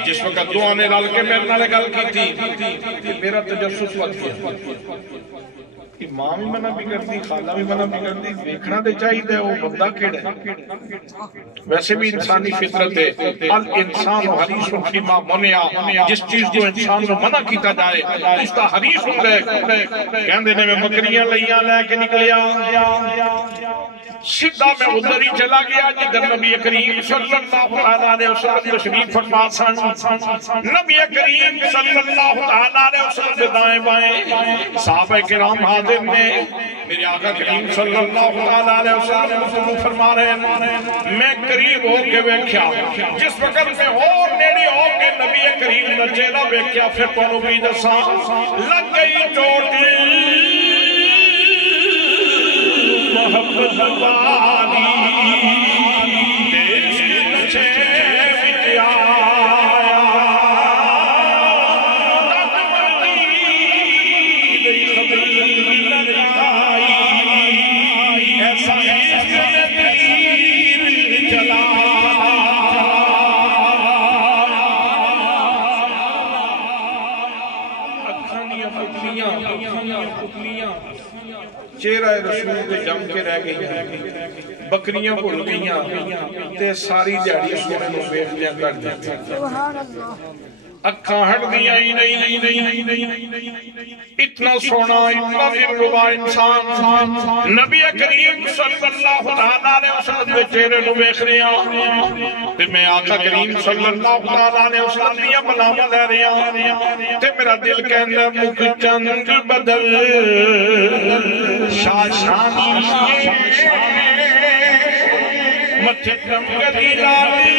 جس وقت دعا نے رل کے میرے نال گل کی تھی کہ میرا تجسس بچ گیا، ماں بھی منع بھی کرتی، خالہ بھی منع بھی کرتی، دیکھنا دے چاہیے دے وہ بندہ کیڑا ہے۔ ویسے بھی انسانی فطرت ہے، الانسان حریص فیما منع، جس چیز کو انسان کو منع کیتا جائے اس کا حریص ہوتا ہے۔ کہندے نے میں بکریاں لیاں لے کے نکلیا، سیدھا میں ادھر ہی چلا گیا جدھر نبی کریم صلی اللہ علیہ وسلم تشریف فرما سن۔ نبی کریم صلی اللہ علیہ وسلم سے دائیں بائیں صحابہ کرام حاضر نے، میرے آقا کریم صلی اللہ علیہ وسلم فرما رہے ہیں۔ میں قریب ہو کے بیکھیا، جس وقت میں اور نیڑی ہو کے نبی کریم نچیلا بیکھیا، پھر تو بھی دساں لگ گئی چوٹ محبت والی دیش نچے وچ آیا، تدمتی دی خبر لگائی، ایسا عشق میں تیر چلا۔ اکھانیاں پتلیاں چہرہ رسول کے جم کے رہ گئی ہیں، بکریاں بھول گئیاں تے ساری دیہڑی سونے نو ویکھدیاں کر دیتے، اکھاں ہٹ گئیاں ہی نہیں۔ اتنا سونا اتنا دلربا انسان نبی کریم صلی اللہ علیہ وسلم دے چہرے نو ویکھ رہا تے میں آقا کریم صلی اللہ علیہ وسلم دیاں بلاواں لے رہا تے میرا دل کہندا مکھ چند بدل شاشانی متھے چمکدی لالی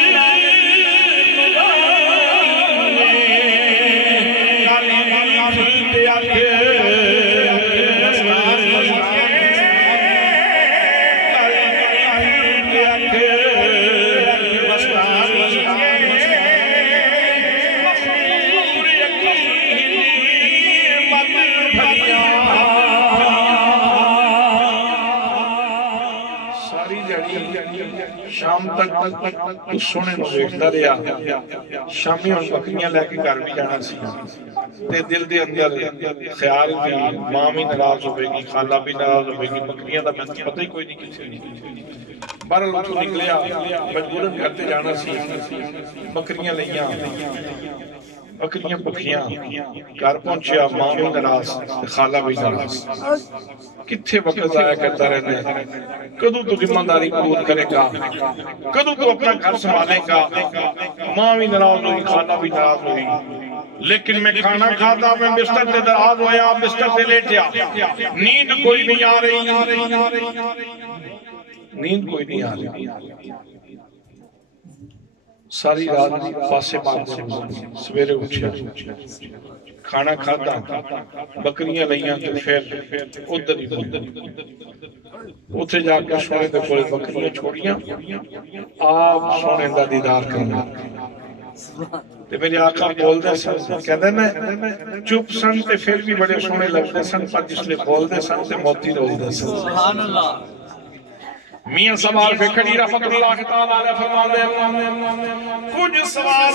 شام تک اس سونے نو ویکھدا رہیا۔ شامی ہن بکریاں لے کے گھر بھی جانا سی تے دل دے اندر خیال بھی ماں بھی ناراض ہوے گی، خالہ بھی ناراض ہوے گی، بکریاں دا مجھے پتہ ہی کوئی نہیں کسی نہیں۔ بہرحال اتوں نکلیا، مجبوراً گھر تے جانا سی، بکریاں لیاں، بکریاں پکھیاں، گھر پہنچیا، ماں بھی ناراض خالہ بھی ناراض۔ کتھے وقت ضائع کرتا رہنا ہے، کدوں تو ذمہ داری قبول کرے گا، کدوں تو اپنا گھر سنبھالے گا۔ ماں بھی ناراض ہوئی، خالہ بھی ناراض ہوئی، لیکن میں کھانا کھاتا، میں بستر سے دراز ہویا، بستر سے لیٹیا، نیند کوئی نہیں آ رہی، نیند کوئی نہیں آ رہی۔ ساری رات پاسے مارتے سویرے اٹھیا، کھانا کھاتا، بکریاں لیاں تو پھر ادھر ہی اتھے جا کے سونے دے کولے بکریاں چھوڑیاں، آپ سونے دا دیدار کرنا۔ تے میرے آقا بول دے سن، کہتے ہیں چپ سن تے پھر بھی بڑے سونے لگتے سن، پر جس لئے بول دے سن تے موتی رول دے سن۔ میاں سوال پہ کھڑی رحمت اللہ تعالیٰ علیہ فرماتے ہیں کچھ سوال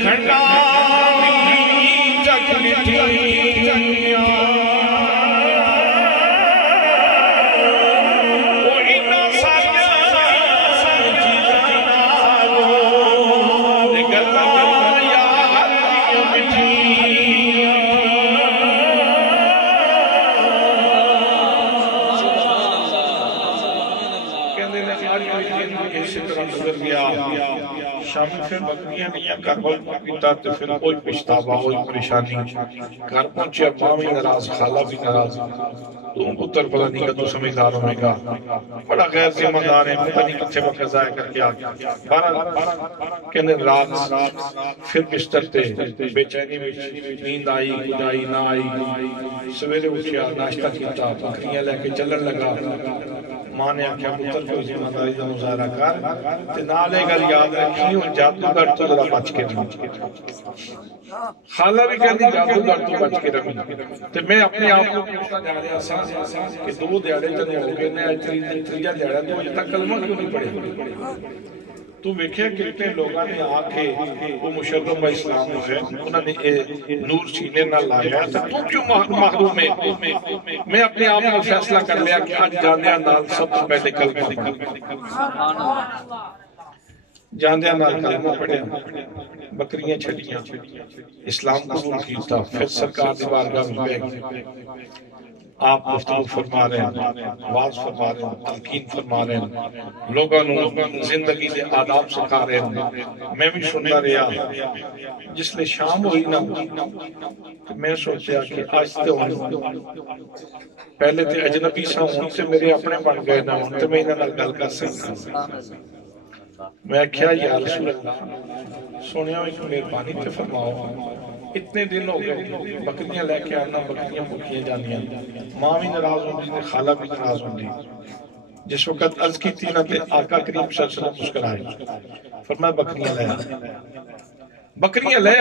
کھنڈا چک مٹھی چنیا وہ اتنا سارا شامی پھر بکریاں نہیں کربل پاکیتا تو پھر کوئی پشتابہ کوئی پریشانی گھر پہنچے ماں بھی ناراض خالہ بھی ناراض تو پتر پتہ نہیں کہ تو سمجھدار ہونے کا بڑا غیر ذمہ دار ہے پتہ نہیں کتھے وقت ضائع کر کے آگیا بارہ کہنے رات پھر بستر تے بے چینی نیند آئی کچھ آئی نہ آئی سویرے اٹھیا ناشتہ کیتا بکریاں لے کے چلن لگا ماں نے آکھیا پتر کوئی ذمہ داری دا مظاہرہ کر تے نالے گل یاد رکھی اور جادوگر تو ذرا بچ کے رہی خالہ بھی کہتی جادوگر تو بچ کے رہی تے میں اپنے آپ کو پوچھنا جا رہا سا کہ دو دیاڑے تنے ہو گئے نے تیجا دیاڑا تو اج تک کلمہ کیوں نہیں پڑھے تو ویکھے کتنے لوگاں نے آ کے وہ مشرف با اسلام ہے انہوں نے نور سینے نہ لایا تو کیوں محروم ہے میں اپنے آپ کو فیصلہ کر لیا کہ آج جاندیاں نال سب سے پہلے کلمہ جاندیاں نال کلمہ پڑھیا بکریاں چھڑیاں اسلام قبول کیتا پھر سرکار دی بارگاہ میں بیٹھ آپ گفتگو فرما رہے ہیں واز فرما رہے ہیں تلقین فرما رہے ہیں لوگوں زندگی دے آداب سکھا رہے ہیں میں بھی سننا رہا جس لئے شام ہوئی نہ میں سوچیا کہ آج تے ہوں پہلے تے اجنبی سا ہوں سے میرے اپنے بن گئے نہ ہوں تے میں انہاں گل کر سکتا میں کیا یا رسول اللہ سنیا ایک مہربانی تے فرماؤ اتنے دن ہو گئے بکریاں لے کے آنا بکریاں بکیاں جانیاں ماں بھی ناراض ہوندی تے خالہ بھی ناراض ہوندی جس وقت عرض کی تھی نہ تے آقا کریم صلی اللہ علیہ وسلم مسکرائے فرمایا بکریاں لے بکریاں لے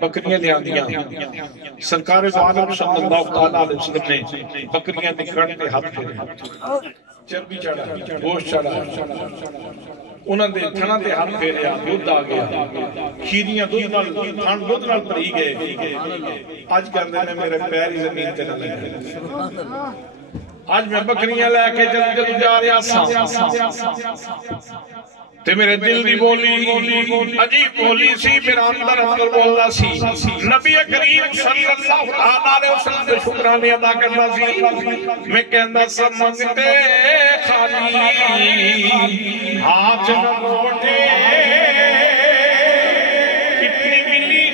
بکریاں لے آندیاں سرکار دو عالم صلی اللہ علیہ وسلم نے بکریاں نکھڑ کے ہاتھ پھیرے چربی چڑھا گوشت چڑھا انہاں دے تھنا دے ہاتھ پھیریا دودھ آ گیا کھیریاں دودھ نال تھن دودھ نال بھری گئے آج کہندے نے میرے پیر ہی زمین تے نہ لگے آج میں بکریاں لے کے جلد جا رہا سا تے میرے دل دی بولی عجیب بولی سی میرا اندر بولنا سی نبی کریم صلی اللہ علیہ وسلم دے شکرانے ادا کرنا سی میں کہندا سب منگتے خالی ہاتھ نہ موٹے کتنی ملی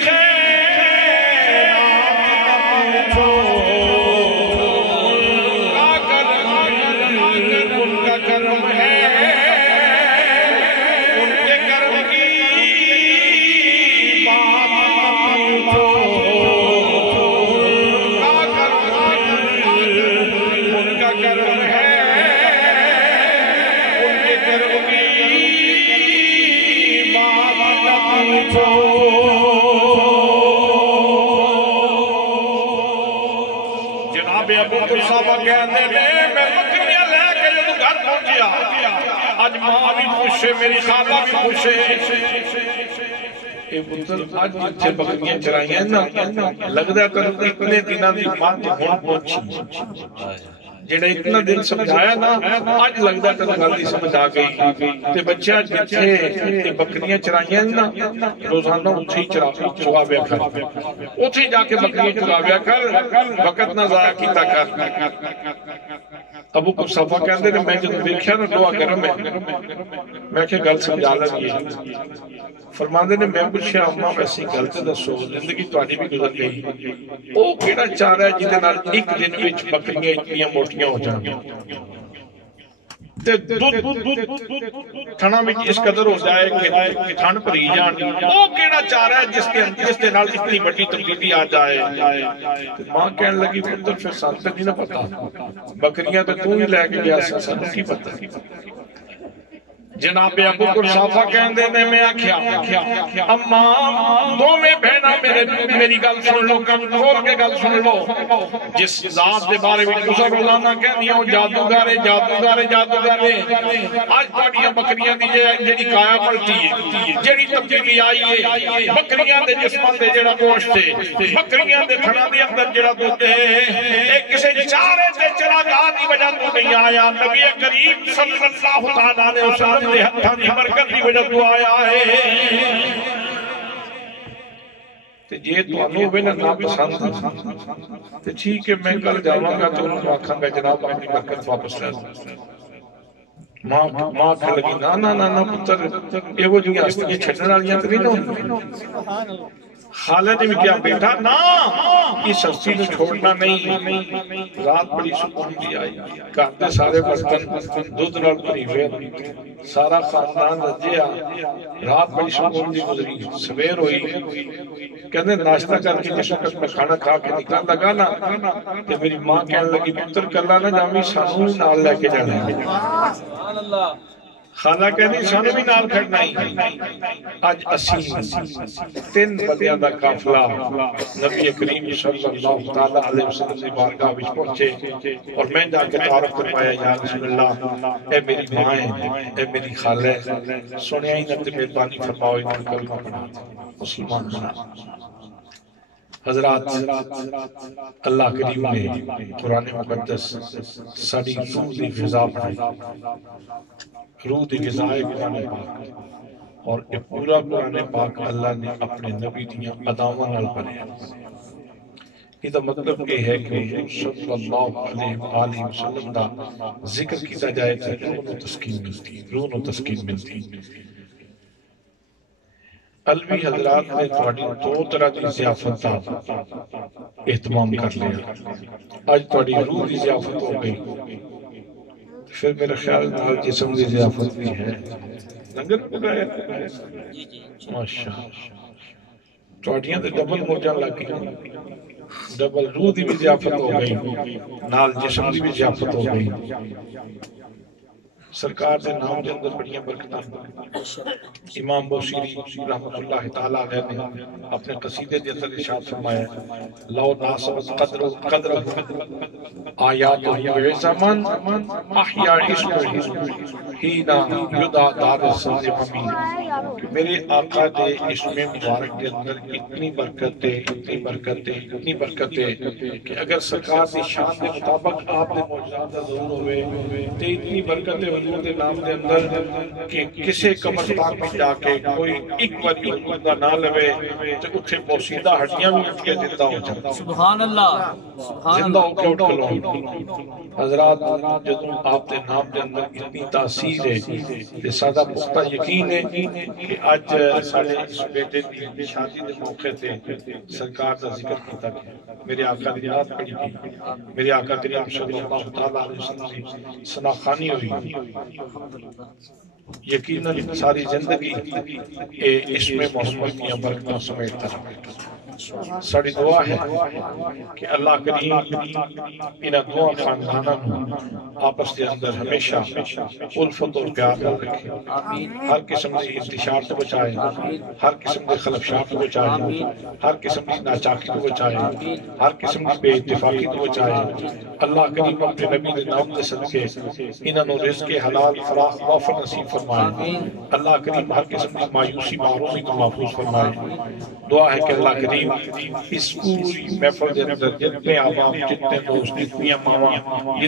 جناب ابو صاحبہ کہتے ہیں میں بکریاں لے کے جدوں گھر پہنچیا اج ماں بھی خوش ہے میری خالہ بھی خوش ہے اے پتر اج جتھے بکریاں چرائیاں نا لگدا کر اتنے دناں دی بات ہن پہنچی جڑا اتنا دن سمجھایا نا آج لگدا تے گل دی سمجھ آ گئی تے بچہ جتھے بکریاں چرائیاں نا روزانہ اٹھی چراویا کر اٹھی جا کے بکریاں چراویا کر وقت نہ ضائع کیتا کر ابو کو صفا کہندے نے میں جدوں دیکھیا نا دعا گرم ہے میں کہ گل سمجھا لگی فرماندے نے میں پوچھیا اماں ویسی گل تے دسو زندگی تہاڈی بھی گزر گئی او کیڑا چارہ ہے جدے نال ایک دن وچ بکریاں اتنی موٹیاں ہو جان تے تھنا وچ اس قدر ہو جائے کہ ٹھنڈ پری جان او کیڑا چارہ ہے جس دے نال اتنی بڑی تبدیلی آ جائے ماں کہن لگی پتر پھر سانوں تے نہیں نہ پتہ بکریاں تے تو ہی لے کے گیا سانوں کی پتہ جناب ابو قرصافہ کہندے نے میں آکھیا اماں دو میں بہنا میری گل سن لو کم کھول کے گل سن لو جس ذات دے بارے میں گزر روزانہ کہندیاں او جادوگر ہے آج تہاڈیاں بکریاں دی جڑی کایا پلٹی ہے جڑی تبدیلی آئی ہے بکریاں دے جسماں تے جڑا گوشت ہے بکریاں دے تھناں دے اندر جڑا دودھ ہے اے کسے چارے تے چراگاہ دی وجہ تو نہیں آیا نبی کریم صلی اللہ تعالی علیہ وسلم دے ہتھاں دی برکت دی وجہ تو آیا ہے تے جے تانوں ہوے نہ پسند تے ٹھیک ہے میں کل جاواں گا تو انہوں آکھاں گا جناب اپنی برکت واپس لے ماں کہہ لگی نا پتر یہ وہ جو ہستیاں چھڈن والیاں تے نہیں نا خالد نے کیا بیٹا نا اس ہستی نے چھوڑنا نہیں رات بڑی سکون دی آئی گھر دے سارے برتن دودھ نال بھری ہوئے سارا خاندان رجیا رات بڑی سکون دی گزری سویر ہوئی کہنے ناشتہ کر کے جس وقت میں کھانا کھا کے نکلن لگا نا تے میری ماں کہنے لگی پتر کلا نہ جاویں سانوں نال لے کے جانا ہے سبحان اللہ خالہ کہنی سانوں بھی نال کھڑنا ہی آج تین بندیاں دا قافلہ نبی کریم صلی اللہ تعالی علیہ وسلم کی بارگاہ وچ پہنچے اور میں جا کے تعارف فرمایا یا رسول اللہ اے میری ماں ہے اے میری خالہ ہے سنیا ہی نہ تے مہربانی فرماؤ ان کو کلمہ پڑھا مسلمان بنا حضرات اللہ کریم نے قرآن مقدس ساری روح دی غذا بنائی روح دی غذائے قرآن پاک اور یہ پورا قرآن پاک اللہ نے اپنے نبی دیاں اداواں نال بنایا یہ تو مطلب یہ ہے کہ حضور صلی اللہ علیہ وآلہ وسلم دا ذکر کیتا جائے تو روح نو تسکین ملتی روح نو تسکین ملتی علوی حضرات نے تھوڑی دو طرح کی ضیافت کا اہتمام کر لیا آج تھوڑی روح کی ضیافت ہو گئی پھر میرا خیال نال جسم کی ضیافت بھی ہے لنگر پکایا ماشاء تھوڑیاں تے ڈبل موجاں لگ گئی ڈبل روح کی بھی ضیافت ہو گئی نال جسم کی بھی ضیافت ہو گئی سرکار دے نام دے اندر بڑیاں برکتاں امام بوصیری رحمت اللہ تعالی علیہ نے اپنے قصیدے دے اندر ارشاد فرمایا لو ناسبت قدر آیات زمان احیا عشق ہینا یدا دار السلام میرے آقا دے عشق مبارک کے اندر اتنی برکت ہے کہ اگر سرکار دی شان دے مطابق آپ دے معجزات ضرور ہوئے تے اتنی برکت ہے حضور دے نام دے اندر کہ کسے قبرستان میں جا کے کوئی ایک باری حضور دا نہ لوے تے اتھے پوسیدہ ہڈیاں بھی اٹھ کے زندہ ہو جاتا سبحان اللہ زندہ ہو کے اٹھ کلو حضرات جدوں آپ دے نام دے اندر اتنی تاثیر ہے تے سادہ پختہ یقین ہے کہ آج سارے اس بیٹے دی شادی دے موقع تے سرکار دا ذکر کیتا گیا میرے آقا دی یاد پڑی گئی میرے آقا کریم صلی اللہ تعالی علیہ وسلم کی سناخانی ہوئی یقیناً ساری زندگی اس میں محمد کی برکتوں سمیٹتا رہا ساری دعا ہے کہ اللہ کریم انہاں دعا خاندانہ آپس کے اندر ہمیشہ الفت اور پیار نہ رکھے ہر قسم سے انتشار تو بچائے ہر قسم کے خلفشات تو بچائے ہر قسم کی ناچاکی تو بچائے ہر قسم کی بے اتفاقی تو بچائے اللہ کریم اپنے نبی کے نام دے صدقے انہاں نو رزق حلال فراخ وافر نصیب فرمائے اللہ کریم ہر قسم کی مایوسی محرومی کو محفوظ فرمائے دعا ہے کہ اللہ کریم اس پوری محفل کے اندر جتنے آباب جتنے دوست جتنی ماواں